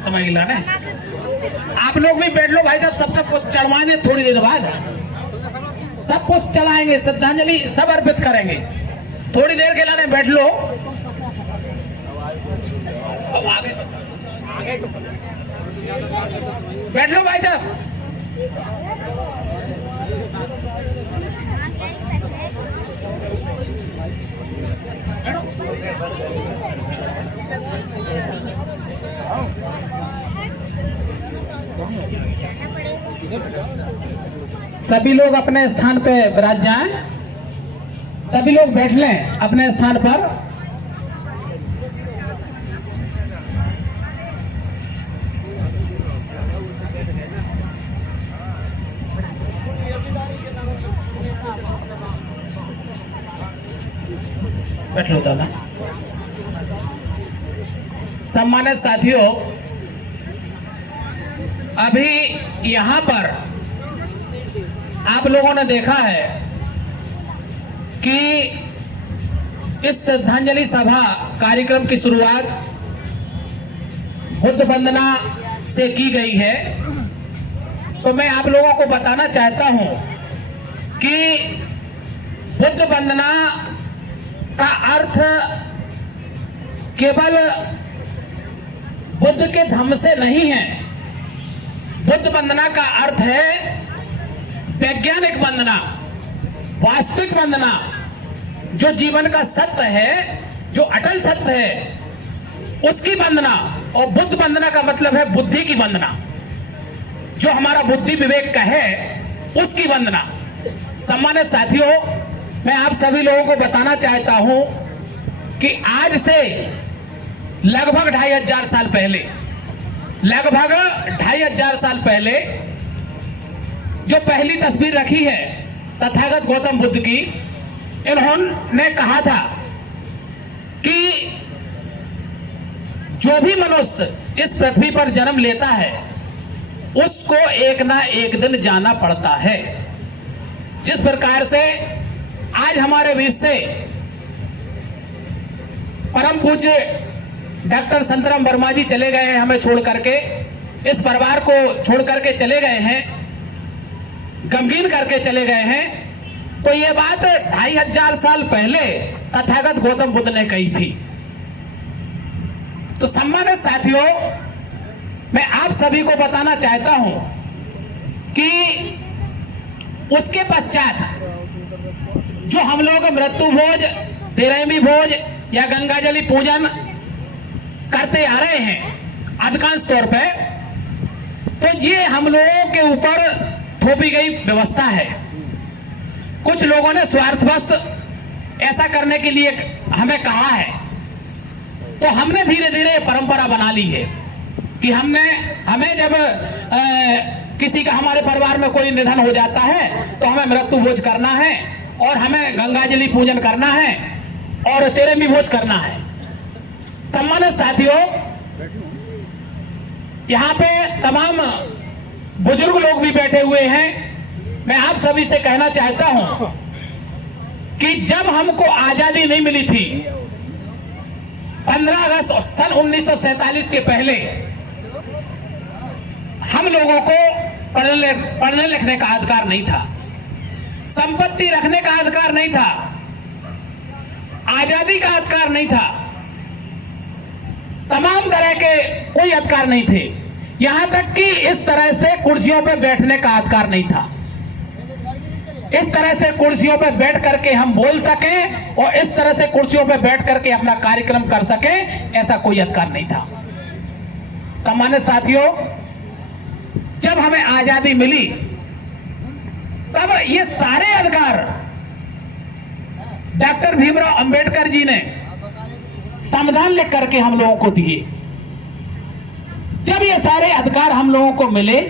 समझ गिला ने। आप लोग भी बैठ लो भाई साहब, सबसे कुछ चढ़वाएंगे थोड़ी देर बाद, सब कुछ चढ़ाएंगे, श्रद्धांजलि सब अर्पित करेंगे। थोड़ी देर के लिए बैठ लो। अब आगे बैठ लो भाई साहब। सभी लोग अपने स्थान पे विराज जाएं, सभी लोग बैठ लें अपने स्थान पर। बैठ लो दादा। सम्मानित साथियों, अभी यहां पर आप लोगों ने देखा है कि इस श्रद्धांजलि सभा कार्यक्रम की शुरुआत बुद्ध वंदना से की गई है। तो मैं आप लोगों को बताना चाहता हूं कि बुद्ध वंदना का अर्थ केवल बुद्ध के धम्म से नहीं है। बुद्ध वंदना का अर्थ है वैज्ञानिक वंदना, वास्तविक वंदना, जो जीवन का सत्य है, जो अटल सत्य है, उसकी वंदना। और बुद्ध वंदना का मतलब है बुद्धि की वंदना, जो हमारा बुद्धि विवेक का है, उसकी वंदना। सम्मानित साथियों, मैं आप सभी लोगों को बताना चाहता हूं कि आज से लगभग 2500 साल पहले, लगभग 2500 साल पहले जो पहली तस्वीर रखी है तथागत गौतम बुद्ध की, इन्होंने कहा था कि जो भी मनुष्य इस पृथ्वी पर जन्म लेता है उसको एक ना एक दिन जाना पड़ता है। जिस प्रकार से आज हमारे बीच से परम पूज्य डॉक्टर संतराम वर्मा जी चले गए हैं, हमें छोड़ करके, इस परिवार को छोड़ करके चले गए हैं, गमगीन करके चले गए हैं। तो ये बात 2500 साल पहले तथागत गौतम बुद्ध ने कही थी। तो सम्मानित साथियों, मैं आप सभी को बताना चाहता हूं कि उसके पश्चात जो हम लोग मृत्यु भोज, 13वीं भोज या गंगाजलि पूजन करते आ रहे हैं अधिकांश तौर पे, तो ये हम लोगों के ऊपर थोपी गई व्यवस्था है। कुछ लोगों ने स्वार्थवश ऐसा करने के लिए हमें कहा है, तो हमने धीरे धीरे परंपरा बना ली है कि हमें जब किसी का, हमारे परिवार में कोई निधन हो जाता है तो हमें मृत्यु भोज करना है, और हमें गंगाजलि पूजन करना है, और 13वीं भोज करना है। सम्मानित साथियों, यहाँ पे तमाम बुजुर्ग लोग भी बैठे हुए हैं। मैं आप सभी से कहना चाहता हूं कि जब हमको आजादी नहीं मिली थी 15 अगस्त सन 1947 के पहले, हम लोगों को पढ़ने लिखने का अधिकार नहीं था, संपत्ति रखने का अधिकार नहीं था, आजादी का अधिकार नहीं था, तमाम तरह के कोई अधिकार नहीं थे। यहां तक कि इस तरह से कुर्सियों पर बैठने का अधिकार नहीं था। इस तरह से कुर्सियों पर बैठ करके हम बोल सकें और इस तरह से कुर्सियों पर बैठ करके अपना कार्यक्रम कर सकें, ऐसा कोई अधिकार नहीं था। सम्मानित साथियों, जब हमें आजादी मिली तब ये सारे अधिकार डॉक्टर भीमराव अंबेडकर जी ने संविधान लिख करके हम लोगों को दिए। जब ये सारे अधिकार हम लोगों को मिले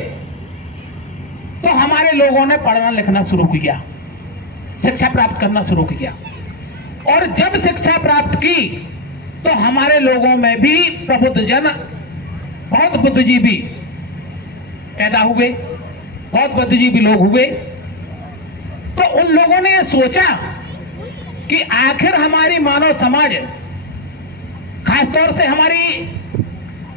तो हमारे लोगों ने पढ़ना लिखना शुरू किया, शिक्षा प्राप्त करना शुरू किया, और जब शिक्षा प्राप्त की तो हमारे लोगों में भी प्रबुद्ध जन, बहुत बुद्धिजीवी पैदा हुए, बहुत बुद्धिजीवी लोग हुए। तो उन लोगों ने सोचा कि आखिर हमारी मानव समाज, खासतौर से हमारी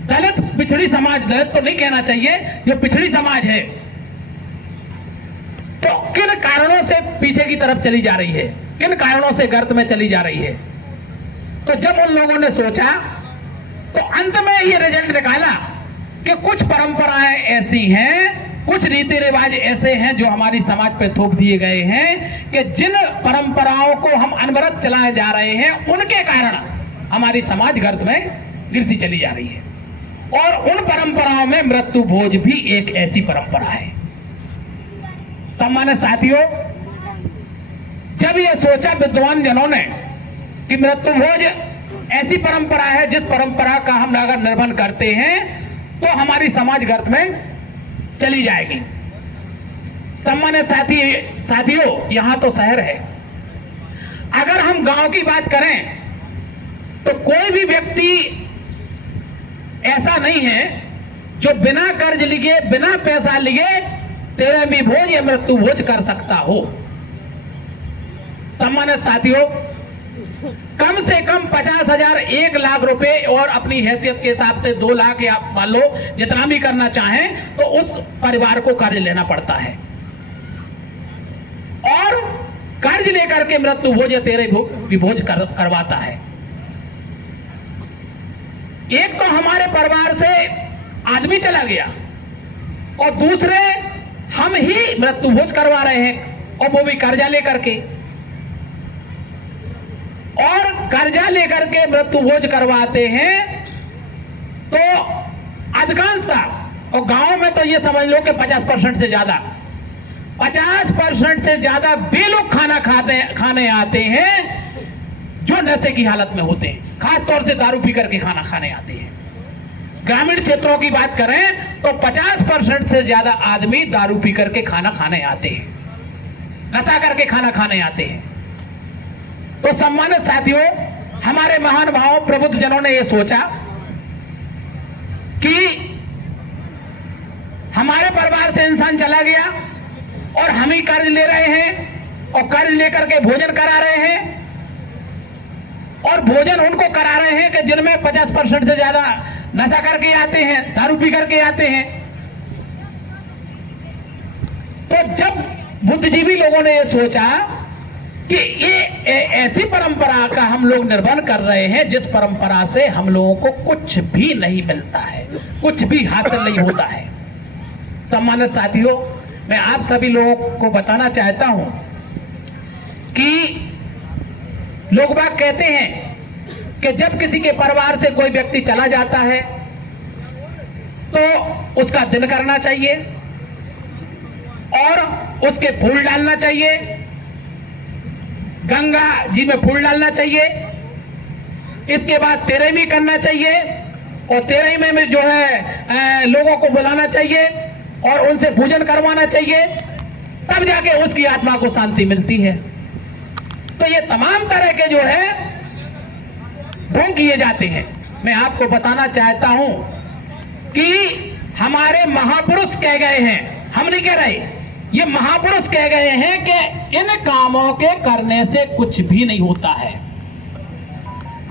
दलित पिछड़ी समाज, दलित तो नहीं कहना चाहिए, जो पिछड़ी समाज है, तो किन कारणों से पीछे की तरफ चली जा रही है, किन कारणों से गर्त में चली जा रही है। तो जब उन लोगों ने सोचा तो अंत में ये रिजल्ट निकाला कि कुछ परंपराएं ऐसी हैं, कुछ रीति रिवाज ऐसे हैं जो हमारी समाज पे थोप दिए गए हैं कि जिन परंपराओं को हम अनवरत चलाए जा रहे हैं, उनके कारण हमारी समाज गर्त में गिरती चली जा रही है। और उन परंपराओं में मृत्यु भोज भी एक ऐसी परंपरा है। सम्मानित साथियों, जब ये सोचा विद्वान जनों ने कि मृत्यु भोज ऐसी परंपरा है जिस परंपरा का हम अगर निर्वहन करते हैं तो हमारी समाज गर्त में चली जाएगी। सम्मानित साथियों, यहां तो शहर है, अगर हम गांव की बात करें तो कोई भी व्यक्ति ऐसा नहीं है जो बिना कर्ज लिए, बिना पैसा लिए 13वीं भोज या मृत्यु भोज कर सकता हो। सम्मानित साथियों, कम से कम 50,000, 1 लाख रुपए और अपनी हैसियत के हिसाब से 2 लाख या मान लो जितना भी करना चाहें तो उस परिवार को कर्ज लेना पड़ता है। और कर्ज लेकर के मृत्यु भोज या 13वीं भोज करवाता है। एक तो हमारे परिवार से आदमी चला गया और दूसरे हम ही मृत्यु भोज करवा रहे हैं, और वो भी कर्जा लेकर के। और कर्जा लेकर के मृत्यु भोज करवाते हैं तो अधिकांशतः, और गांव में तो ये समझ लो कि 50% से ज्यादा, 50% से ज्यादा वे लोग खाना खाने आते हैं जो नशे की हालत में होते हैं, खास तौर से दारू पी करके खाना खाने आते हैं। ग्रामीण क्षेत्रों की बात करें तो 50% से ज्यादा आदमी दारू पी करके खाना खाने आते हैं, नशा करके खाना खाने आते हैं। तो सम्मानित साथियों, हमारे महान भाव प्रबुद्ध जनों ने यह सोचा कि हमारे परिवार से इंसान चला गया और हम ही कर्ज ले रहे हैं और कर्ज लेकर के भोजन करा रहे हैं, और भोजन उनको करा रहे हैं कि जिनमें 50% से ज्यादा नशा करके आते हैं, दारू पी करके आते हैं। तो जब बुद्धिजीवी लोगों ने यह सोचा कि ये ऐसी परंपरा का हम लोग निर्वहन कर रहे हैं जिस परंपरा से हम लोगों को कुछ भी नहीं मिलता है, कुछ भी हासिल नहीं होता है। सम्मानित साथियों, मैं आप सभी लोगों को बताना चाहता हूं कि लोग बाग कहते हैं कि जब किसी के परिवार से कोई व्यक्ति चला जाता है तो उसका दिन करना चाहिए और उसके फूल डालना चाहिए, गंगा जी में फूल डालना चाहिए। इसके बाद 13वीं करना चाहिए और 13वीं में जो है लोगों को बुलाना चाहिए और उनसे पूजन करवाना चाहिए, तब जाके उसकी आत्मा को शांति मिलती है। तो ये तमाम तरह के जो है ढोंग किए जाते हैं। मैं आपको बताना चाहता हूं कि हमारे महापुरुष कह गए हैं, हम नहीं कह रहे, ये महापुरुष कह गए हैं कि इन कामों के करने से कुछ भी नहीं होता है।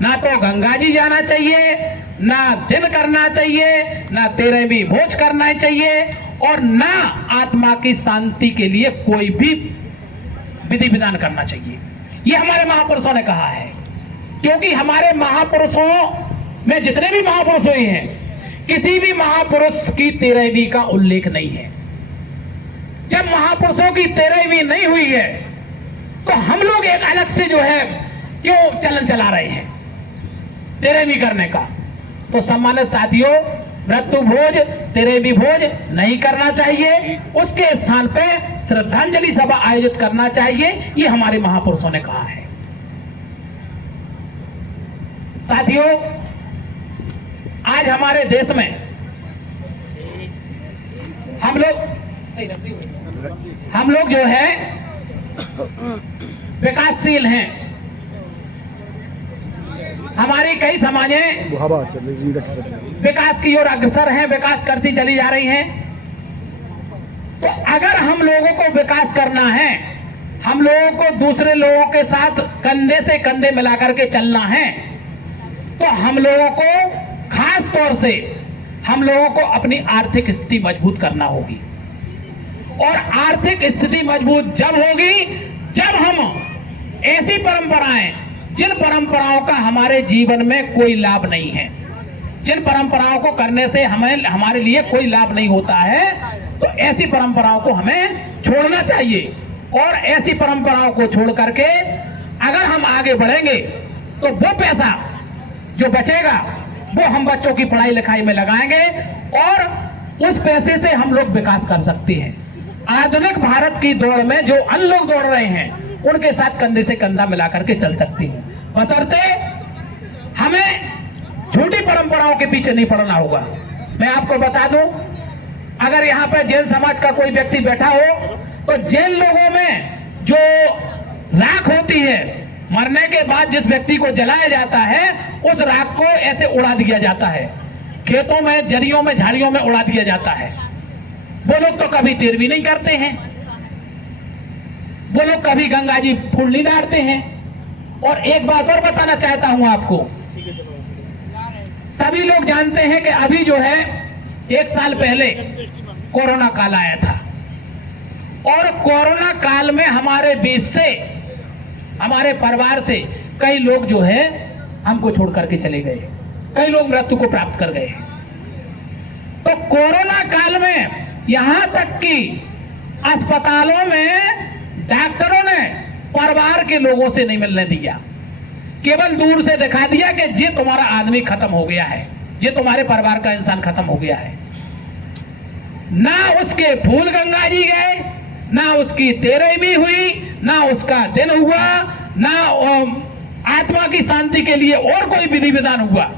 ना तो गंगा जी जाना चाहिए, ना दिन करना चाहिए, ना 13वीं भोज करना चाहिए, और ना आत्मा की शांति के लिए कोई भी विधि विधान करना चाहिए। ये हमारे महापुरुषों ने कहा है, क्योंकि हमारे महापुरुषों में जितने भी महापुरुष हुए हैं, किसी भी महापुरुष की 13वीं का उल्लेख नहीं है। जब महापुरुषों की 13वीं नहीं हुई है तो हम लोग एक अलग से जो है क्यों चलन चला रहे हैं 13वीं करने का। तो सम्मानित साथियों, मृत्यु भोज, 13वीं भोज नहीं करना चाहिए, उसके स्थान पे श्रद्धांजलि सभा आयोजित करना चाहिए, ये हमारे महापुरुषों ने कहा है। साथियों, आज हमारे देश में हम लोग जो है विकासशील हैं। हमारी कई समाजें विकास की ओर अग्रसर हैं, विकास करती चली जा रही हैं। तो अगर हम लोगों को विकास करना है, हम लोगों को दूसरे लोगों के साथ कंधे से कंधे मिलाकर के चलना है, तो हम लोगों को खास तौर से हम लोगों को अपनी आर्थिक स्थिति मजबूत करना होगी। और आर्थिक स्थिति मजबूत जब होगी जब हम ऐसी परंपराएं, जिन परंपराओं का हमारे जीवन में कोई लाभ नहीं है, जिन परंपराओं को करने से हमारे लिए कोई लाभ नहीं होता है, तो ऐसी परंपराओं को हमें छोड़ना चाहिए। और ऐसी परंपराओं को छोड़ करके अगर हम आगे बढ़ेंगे तो वो पैसा जो बचेगा वो हम बच्चों की पढ़ाई लिखाई में लगाएंगे और उस पैसे से हम लोग विकास कर सकते हैं। आधुनिक भारत की दौड़ में जो अन्य लोग दौड़ रहे हैं उनके साथ कंधे से कंधा मिला करके चल सकती हैं, बशर्ते हमें झूठी परंपराओं के पीछे नहीं पड़ना होगा। मैं आपको बता दूं, अगर यहाँ पर जैन समाज का कोई व्यक्ति बैठा हो तो जैन लोगों में जो राख होती है, मरने के बाद जिस व्यक्ति को जलाया जाता है उस राख को ऐसे उड़ा दिया जाता है, खेतों में, जरियों में, झाड़ियों में उड़ा दिया जाता है। वो लोग तो कभी तेरवी नहीं करते हैं, वो लोग कभी गंगा जी फूल नहीं डालते हैं। और एक बात और बताना चाहता हूं आपको, सभी लोग जानते हैं कि अभी जो है 1 साल पहले कोरोना काल आया था और कोरोना काल में हमारे बीच से, हमारे परिवार से कई लोग जो है हमको छोड़ करके चले गए, कई लोग मृत्यु को प्राप्त कर गए। तो कोरोना काल में यहां तक कि अस्पतालों में डॉक्टरों ने परिवार के लोगों से नहीं मिलने दिया, केवल दूर से दिखा दिया कि ये तुम्हारा आदमी खत्म हो गया है, ये तुम्हारे परिवार का इंसान खत्म हो गया है। ना उसके फूल गंगा जी गए, ना उसकी तेरहवीं हुई, ना उसका दिन हुआ, ना आत्मा की शांति के लिए और कोई विधि विधान हुआ।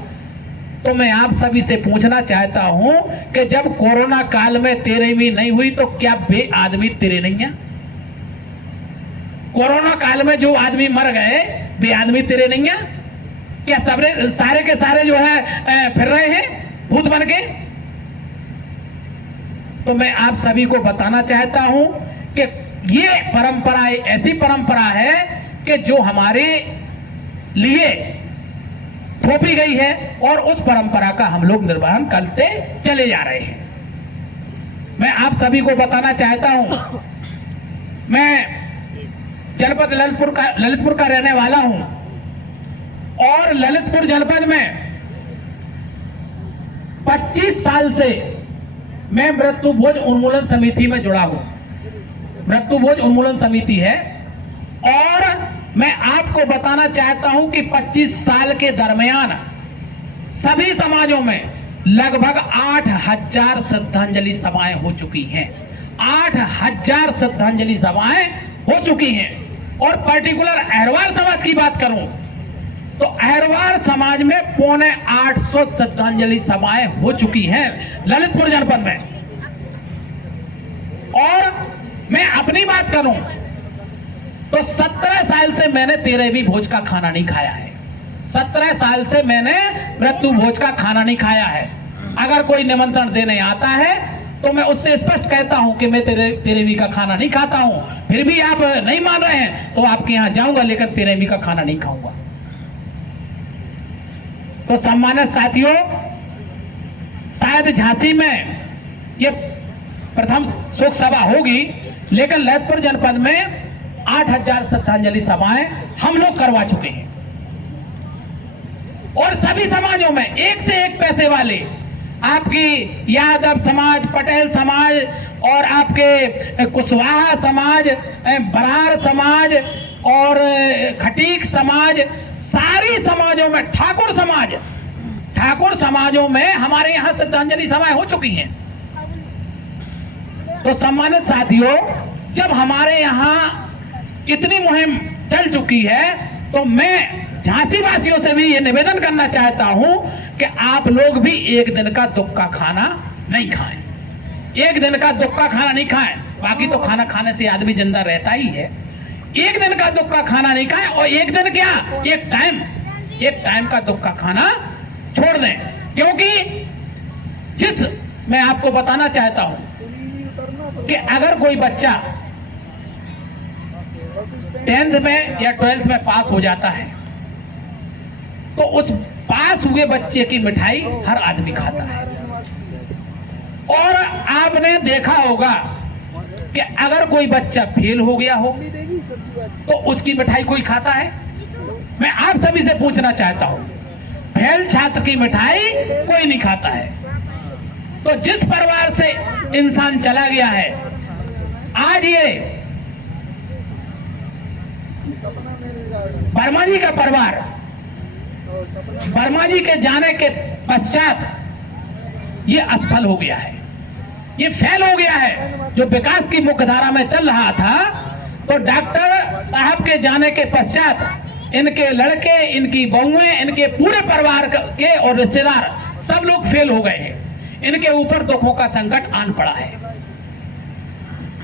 तो मैं आप सभी से पूछना चाहता हूं कि जब कोरोना काल में तेरहवीं नहीं हुई तो क्या वे आदमी तेरे नहीं है? कोरोना काल में जो आदमी मर गए वे आदमी तेरे नहीं है? क्या सारे के सारे जो है फिर रहे हैं भूत बन के? तो मैं आप सभी को बताना चाहता हूं कि ये परंपरा ऐसी परंपरा है कि जो हमारे लिए थोपी गई है और उस परंपरा का हम लोग निर्वहन करते चले जा रहे हैं। मैं आप सभी को बताना चाहता हूं, मैं जनपद ललितपुर का रहने वाला हूं और ललितपुर जनपद में 25 साल से मैं मृत्यु भोज उन्मूलन समिति में जुड़ा हूं। मृत्यु भोज उन्मूलन समिति है और मैं आपको बताना चाहता हूं कि 25 साल के दरमियान सभी समाजों में लगभग 8000 श्रद्धांजलि सभाएं हो चुकी हैं। 8000 श्रद्धांजलि सभाएं हो चुकी हैं। और पर्टिकुलर अहरवाल समाज की बात करूं तो अहरवाल समाज में 750 श्रद्धांजलि सभाएं हो चुकी हैं ललितपुर जनपद में। और मैं अपनी बात करूं तो 17 साल से मैंने तेरहवीं भोज का खाना नहीं खाया है। 17 साल से मैंने मृत्यु भोज का खाना नहीं खाया है। अगर कोई निमंत्रण देने आता है तो मैं उससे स्पष्ट कहता हूं कि मैं तेरहवीं का खाना नहीं खाता हूं। फिर भी आप नहीं मान रहे हैं तो आपके यहां जाऊंगा लेकिन तेरहवीं का खाना नहीं खाऊंगा। तो सम्मानित साथियों, शायद झांसी में ये प्रथम शोक सभा होगी लेकिन ललितपुर जनपद में 8000 श्रद्धांजलि सभाएं हम लोग करवा चुके हैं। और सभी समाजों में एक से एक पैसे वाले, आपकी यादव समाज, पटेल समाज और आपके कुशवाहा समाज, बरार समाज और खटीक समाज, सारी समाजों में, ठाकुर समाजों में हमारे यहाँ श्रद्धांजलि सभाएं हो चुकी हैं। तो सम्मानित साथियों, जब हमारे यहाँ इतनी मुहिम चल चुकी है तो मैं झांसी वासियों से भी ये निवेदन करना चाहता हूं कि आप लोग भी एक दिन का दुख का खाना नहीं खाएं। एक दिन का दुख का खाना नहीं खाएं, बाकी तो खाना खाने से आदमी जिंदा रहता ही है। एक दिन का दुख का खाना नहीं खाएं और एक दिन क्या, एक टाइम का दुख का खाना छोड़ दें। क्योंकि मैं आपको बताना चाहता हूं कि अगर कोई बच्चा 10th में या 12th में पास हो जाता है तो उस पास हुए बच्चे की मिठाई हर आदमी खाता है। और आपने देखा होगा कि अगर कोई बच्चा फेल हो गया हो तो उसकी मिठाई कोई खाता है? मैं आप सभी से पूछना चाहता हूं, फेल छात्र की मिठाई कोई नहीं खाता है। तो जिस परिवार से इंसान चला गया है, आज ये वर्मा जी का परिवार, वर्मा जी के जाने के पश्चात ये असफल हो गया है, ये फेल हो गया है। जो विकास की मुख्यधारा में चल रहा था, तो डॉक्टर साहब के जाने के पश्चात इनके लड़के, इनकी बहुएं, इनके पूरे परिवार के और रिश्तेदार सब लोग फेल हो गए हैं। इनके ऊपर दुखों का संकट आन पड़ा है।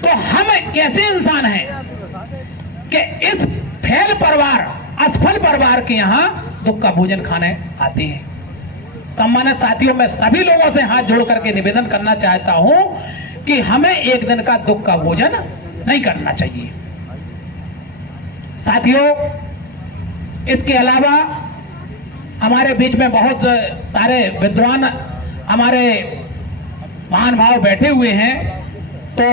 तो हम कैसे इंसान हैं कि इस फेल परिवार, असफल परिवार के यहाँ दुख का भोजन खाने आते हैं। सम्मानित साथियों, मैं सभी लोगों से हाथ जोड़ करके निवेदन करना चाहता हूं कि हमें एक दिन का दुख का भोजन नहीं करना चाहिए। साथियों, इसके अलावा हमारे बीच में बहुत सारे विद्वान, हमारे महान भाव बैठे हुए हैं, तो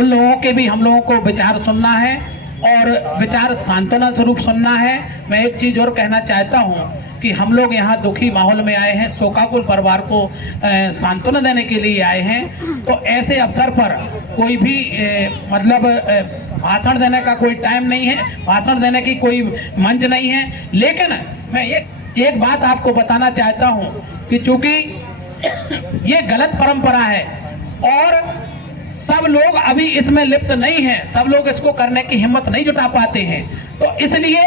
उन लोगों के भी हम लोगों को विचार सुनना है और विचार सांत्वना स्वरूप सुनना है। मैं एक चीज और कहना चाहता हूं कि हम लोग यहाँ दुखी माहौल में आए हैं, शोकाकुल परिवार को सांत्वना देने के लिए आए हैं। तो ऐसे अवसर पर कोई भी मतलब भाषण देने का कोई टाइम नहीं है, भाषण देने की कोई मंच नहीं है। लेकिन मैं एक बात आपको बताना चाहता हूँ कि चूंकि ये गलत परंपरा है और सब लोग अभी इसमें लिप्त नहीं हैं, सब लोग इसको करने की हिम्मत नहीं जुटा पाते हैं, तो इसलिए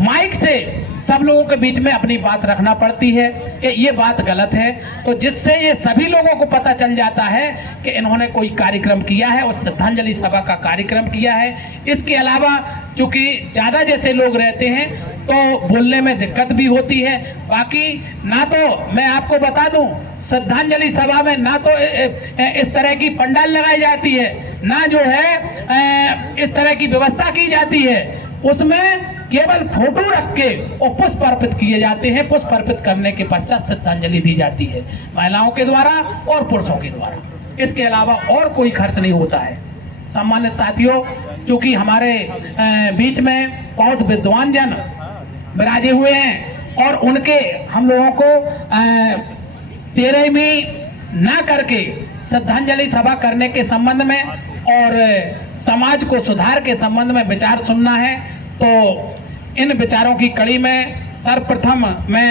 माइक से सब लोगों के बीच में अपनी बात रखना पड़ती है कि ये बात गलत है, तो जिससे ये सभी लोगों को पता चल जाता है कि इन्होंने कोई कार्यक्रम किया है और श्रद्धांजलि सभा का कार्यक्रम किया है। इसके अलावा चूंकि ज्यादा जैसे लोग रहते हैं तो बोलने में दिक्कत भी होती है। बाकी ना तो मैं आपको बता दूं, श्रद्धांजलि सभा में ना तो इस तरह की पंडाल लगाई जाती है, ना जो है इस तरह की व्यवस्था की जाती है। उसमें केवल फोटो रख के और पुष्प अर्पित किए जाते हैं। पुष्प अर्पित करने के पश्चात श्रद्धांजलि दी जाती है, महिलाओं के द्वारा और पुरुषों के द्वारा। इसके अलावा और कोई खर्च नहीं होता है। सम्मानित साथियों, क्योंकि हमारे बीच में बहुत विद्वान जन विराजे हुए हैं और उनके हम लोगों को 13वीं ना करके श्रद्धांजलि सभा करने के संबंध में और समाज को सुधार के संबंध में विचार सुनना है, तो इन विचारों की कड़ी में सर्वप्रथम मैं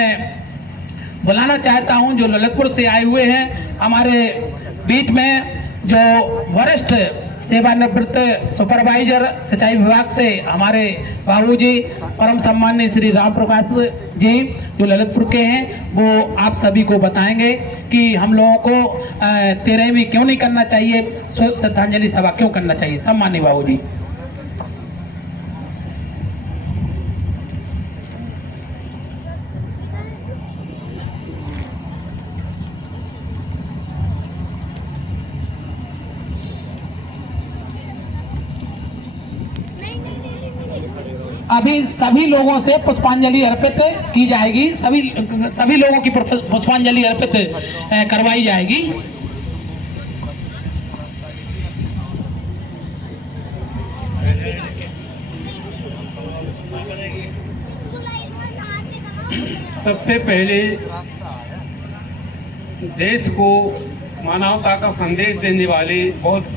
बुलाना चाहता हूं जो ललितपुर से आए हुए हैं। हमारे बीच में जो वरिष्ठ सेवानिवृत्त सुपरवाइजर सिंचाई विभाग से हमारे बाबूजी परम सम्माननीय श्री राम प्रकाश जी जो ललितपुर के हैं, वो आप सभी को बताएंगे कि हम लोगों को 13वीं क्यों नहीं करना चाहिए, श्रद्धांजलि सभा क्यों करना चाहिए। सम्माननीय बाबूजी। अभी सभी लोगों से पुष्पांजलि अर्पित की जाएगी, सभी लोगों की पुष्पांजलि अर्पित करवाई जाएगी। सबसे पहले देश को मानवता का संदेश देने वाले बहुत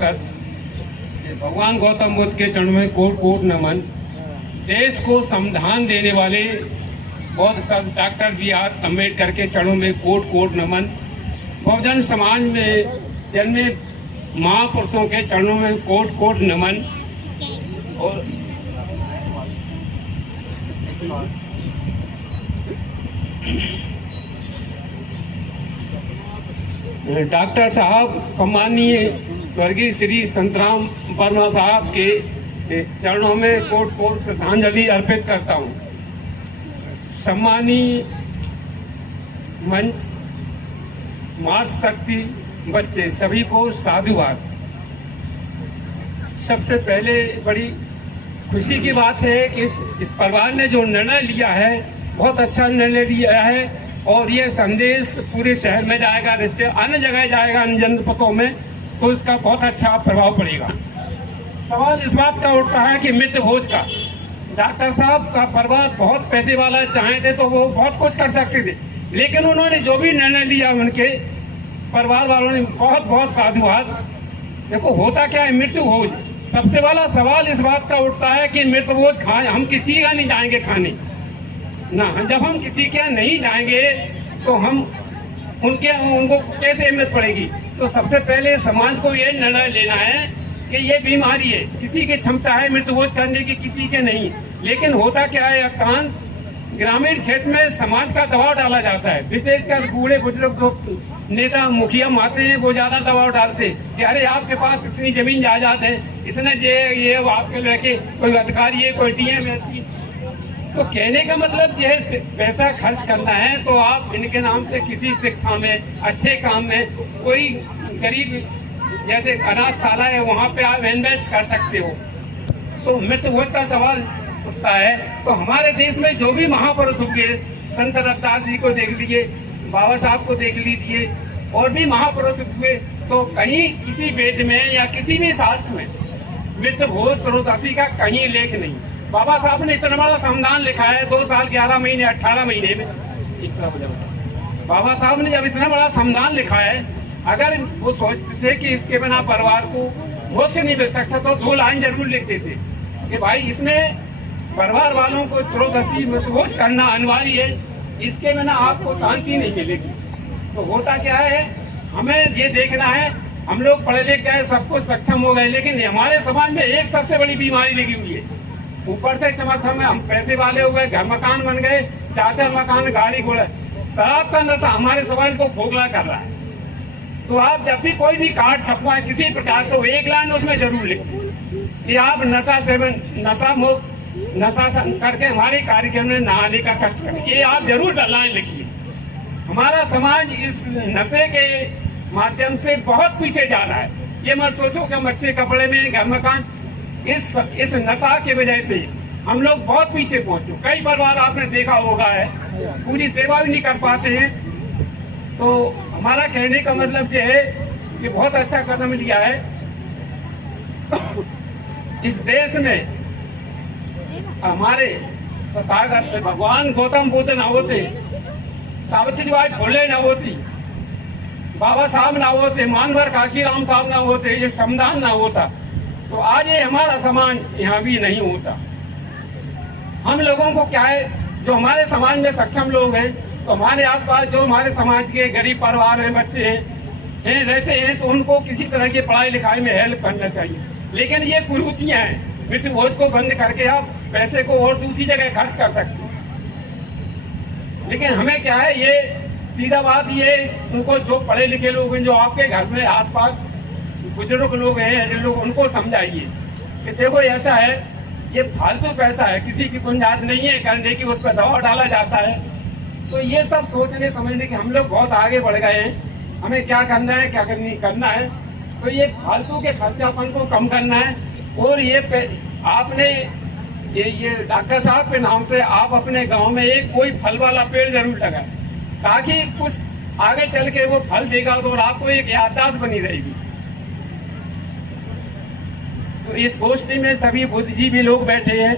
भगवान गौतम बुद्ध के चरणों में कोट कोट नमन। देश को संविधान देने वाले बहुत डॉक्टर बी.आर. अम्बेडकर के चरणों में कोट कोट नमन। बहुजन समाज में जन्मे महापुरुषों के चरणों में कोट कोट नमन। और डॉक्टर साहब सम्माननीय स्वर्गीय श्री संतराम वर्मा साहब के चरणों में कोट कोट श्रद्धांजलि अर्पित करता हूँ। सम्मानीय मंच, मातृ शक्ति, बच्चे सभी को साधुवाद। सबसे पहले बड़ी खुशी की बात है कि इस परिवार ने जो निर्णय लिया है बहुत अच्छा निर्णय लिया है और ये संदेश पूरे शहर में जाएगा, रिश्ते अन्य जगह जाएगा, अन्य जनपदों में, तो इसका बहुत अच्छा प्रभाव पड़ेगा। सवाल इस बात का उठता है कि मित्र भोज का, डॉक्टर साहब का परिवार बहुत पैसे वाला, चाहे थे तो वो बहुत कुछ कर सकते थे, लेकिन उन्होंने जो भी निर्णय लिया उनके परिवार वालों ने बहुत बहुत साधुवाद। देखो होता क्या है, मृत्यु भोज, सबसे बड़ा सवाल इस बात का उठता है कि मृत्यु भोज खाएं, हम किसी का नहीं जाएंगे खाने ना, जब हम किसी के यहाँ नहीं जाएंगे तो हम उनको कैसे अहमियत पड़ेगी। तो सबसे पहले समाज को ये निर्णय लेना है कि ये बीमारी है, किसी की क्षमता है मृत्यु भोज करने की, किसी के नहीं। लेकिन होता क्या है, अधिकांश ग्रामीण क्षेत्र में समाज का दबाव डाला जाता है, विशेषकर बूढ़े बुजुर्ग जो नेता मुखिया आते हैं वो ज्यादा दबाव डालते हैं कि अरे आपके पास इतनी जमीन जायदाद है, इतने ये आपके लड़के कोई अधिकारी है, कोई डीएम है। तो कहने का मतलब यह है पैसा खर्च करना है तो आप इनके नाम से किसी शिक्षा में, अच्छे काम में, कोई गरीब जैसे अनाथशाला है वहाँ पे आप इन्वेस्ट कर सकते हो। तो मृत्यु भोज का सवाल उठता है। तो हमारे देश में जो भी महापुरुष हुए, संत रविदास जी को देख लीजिए, बाबा साहब को देख लीजिए, और भी महापुरुष हुए, तो कहीं किसी वेद में या किसी भी शास्त्र में मृत्यु भोज त्रयोदशी का कहीं लेख नहीं। बाबा साहब ने इतना बड़ा संविधान लिखा है, 2 साल 11 महीने 18 महीने में। बाबा साहब ने जब इतना बड़ा संविधान लिखा है, अगर वो सोचते थे कि इसके बिना परिवार को मोक्ष नहीं मिल सकता तो 2 लाइन जरूर लिख देते कि भाई इसमें परिवार वालों को त्रयोदशी मृत्यु भोज करना अनिवार्य है, इसके बिना आपको शांति नहीं मिलेगी। तो होता क्या है, हमें ये देखना है, हम लोग पढ़े लिखे हैं, सब कुछ सक्षम हो गए, लेकिन हमारे समाज में एक सबसे बड़ी बीमारी लगी हुई है। ऊपर से चमत्कार में हम पैसे वाले हो गए, घर मकान बन गए, 4 मकान, गाड़ी घोड़ा, शराब का नशा हमारे समाज को खोखला कर रहा है। तो आप जब भी कोई भी कार्ड छपवाएं किसी प्रकार, तो 1 लाइन उसमें जरूर लिखें कि आप नशा सेवन, नशा मुक्त, नशा करके हमारे कार्यक्रम में नहाने का कष्ट करें, ये आप जरूर लाइन लिखिए। हमारा समाज इस नशे के माध्यम से बहुत पीछे जा रहा है। ये मत सोचो कि हम अच्छे कपड़े में, घर मकान, इस नशा की वजह से हम लोग बहुत पीछे पहुंचे। कई परिवार आपने देखा होगा है पूरी सेवा भी नहीं कर पाते हैं। तो हमारा कहने का मतलब ये है कि बहुत अच्छा कदम लिया है इस देश में। हमारे तथागत भगवान गौतम बुद्ध न होते, सावित्रीबाई फुले न होती, बाबा साहब न होते, मानवर काशीराम साहब न होते, ये संविधान न होता, तो आज ये हमारा समाज यहाँ भी नहीं होता। हम लोगों को क्या है, जो हमारे समाज में सक्षम लोग हैं, तो हमारे आसपास जो हमारे समाज के गरीब परिवार हैं, बच्चे हैं रहते हैं, तो उनको किसी तरह की पढ़ाई लिखाई में हेल्प करना चाहिए। लेकिन ये कुरीतियाँ हैं, मृत्यु भोज को बंद करके आप पैसे को और दूसरी जगह खर्च कर सकते हैं। लेकिन हमें क्या है, ये सीधा बात ये, उनको जो पढ़े लिखे लोग हैं, जो आपके घर में आसपास बुजुर्ग लोग हैं, जिन लोग, उनको समझाइए कि देखो ऐसा है, ये फालतू पैसा है, किसी की गुंजाइश नहीं है करने की, उस पर दबाव डाला जाता है। तो ये सब सोचने समझने कि हम लोग बहुत आगे बढ़ गए हैं, हमें क्या करना है, क्या करना है। तो ये फालतू के खर्चापन को कम करना है। और ये आपने ये डॉक्टर साहब के नाम से आप अपने गांव में एक कोई फल वाला पेड़ जरूर लगाएं, ताकि कुछ आगे चल के वो फल देगा तो आपको एक याददाश्त बनी रहेगी। तो इस गोष्ठी में सभी बुद्धिजीवी लोग बैठे हैं।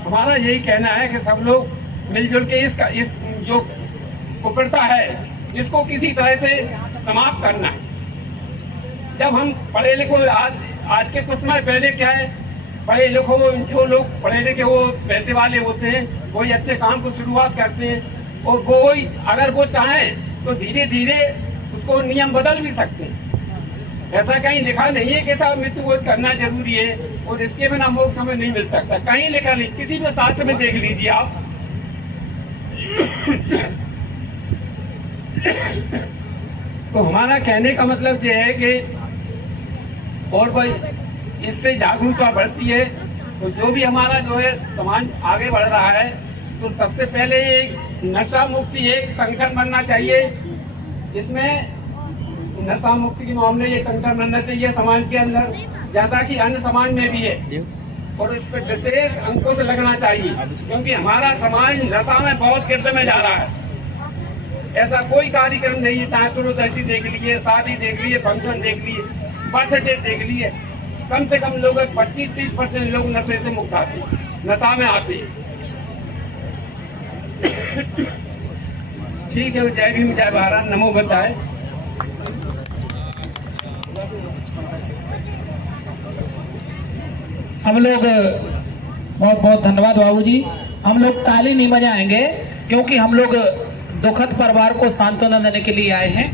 हमारा यही कहना है कि सब लोग मिलजुल के इस जो कुप्रथा है, इसको किसी तरह से समाप्त करना है। जब हम पढ़े लिखो, आज के कुछ समय पहले क्या है, पढ़े लिखो जो लोग पढ़े लिखे वो पैसे वाले होते हैं, वही अच्छे काम को शुरुआत करते हैं, और वो अगर वो चाहें तो धीरे धीरे उसको नियम बदल भी सकते हैं। ऐसा कहीं लिखा नहीं है कि साहब मृत्यु भोज करना जरूरी है और इसके बिना मोक्ष समय नहीं मिल सकता, कहीं लिखा नहीं, किसी भी शास्त्र में देख लीजिए आप। तो हमारा कहने का मतलब ये है कि और भाई इससे जागरूकता बढ़ती है, तो जो भी हमारा जो है समाज आगे बढ़ रहा है, तो सबसे पहले एक नशा मुक्ति एक संगठन बनना चाहिए। इसमें नशा मुक्ति के मामले ये संगठन बनना चाहिए समाज के अंदर, जैसा कि अन्य समाज में भी है, और इस पर विशेष अंकुश लगना चाहिए, क्योंकि हमारा समाज नशा में बहुत गिरते में जा रहा है। ऐसा कोई कार्यक्रम नहीं है, चाहे तुरंत देख लीजिए, शादी देख लीजिए, फंक्शन देख लीजिए, बर्थडे देख लीजिए, कम से कम लोग 25-30% लोग नशे से मुक्त आते हैं, नशा में आते हैं। ठीक है, जय भीम जय भारत, नमो बुद्धाय। हम लोग बहुत बहुत धन्यवाद बाबूजी। हम लोग ताली नहीं बजाएंगे क्योंकि हम लोग दुखद परिवार को सांत्वना देने के लिए आए हैं।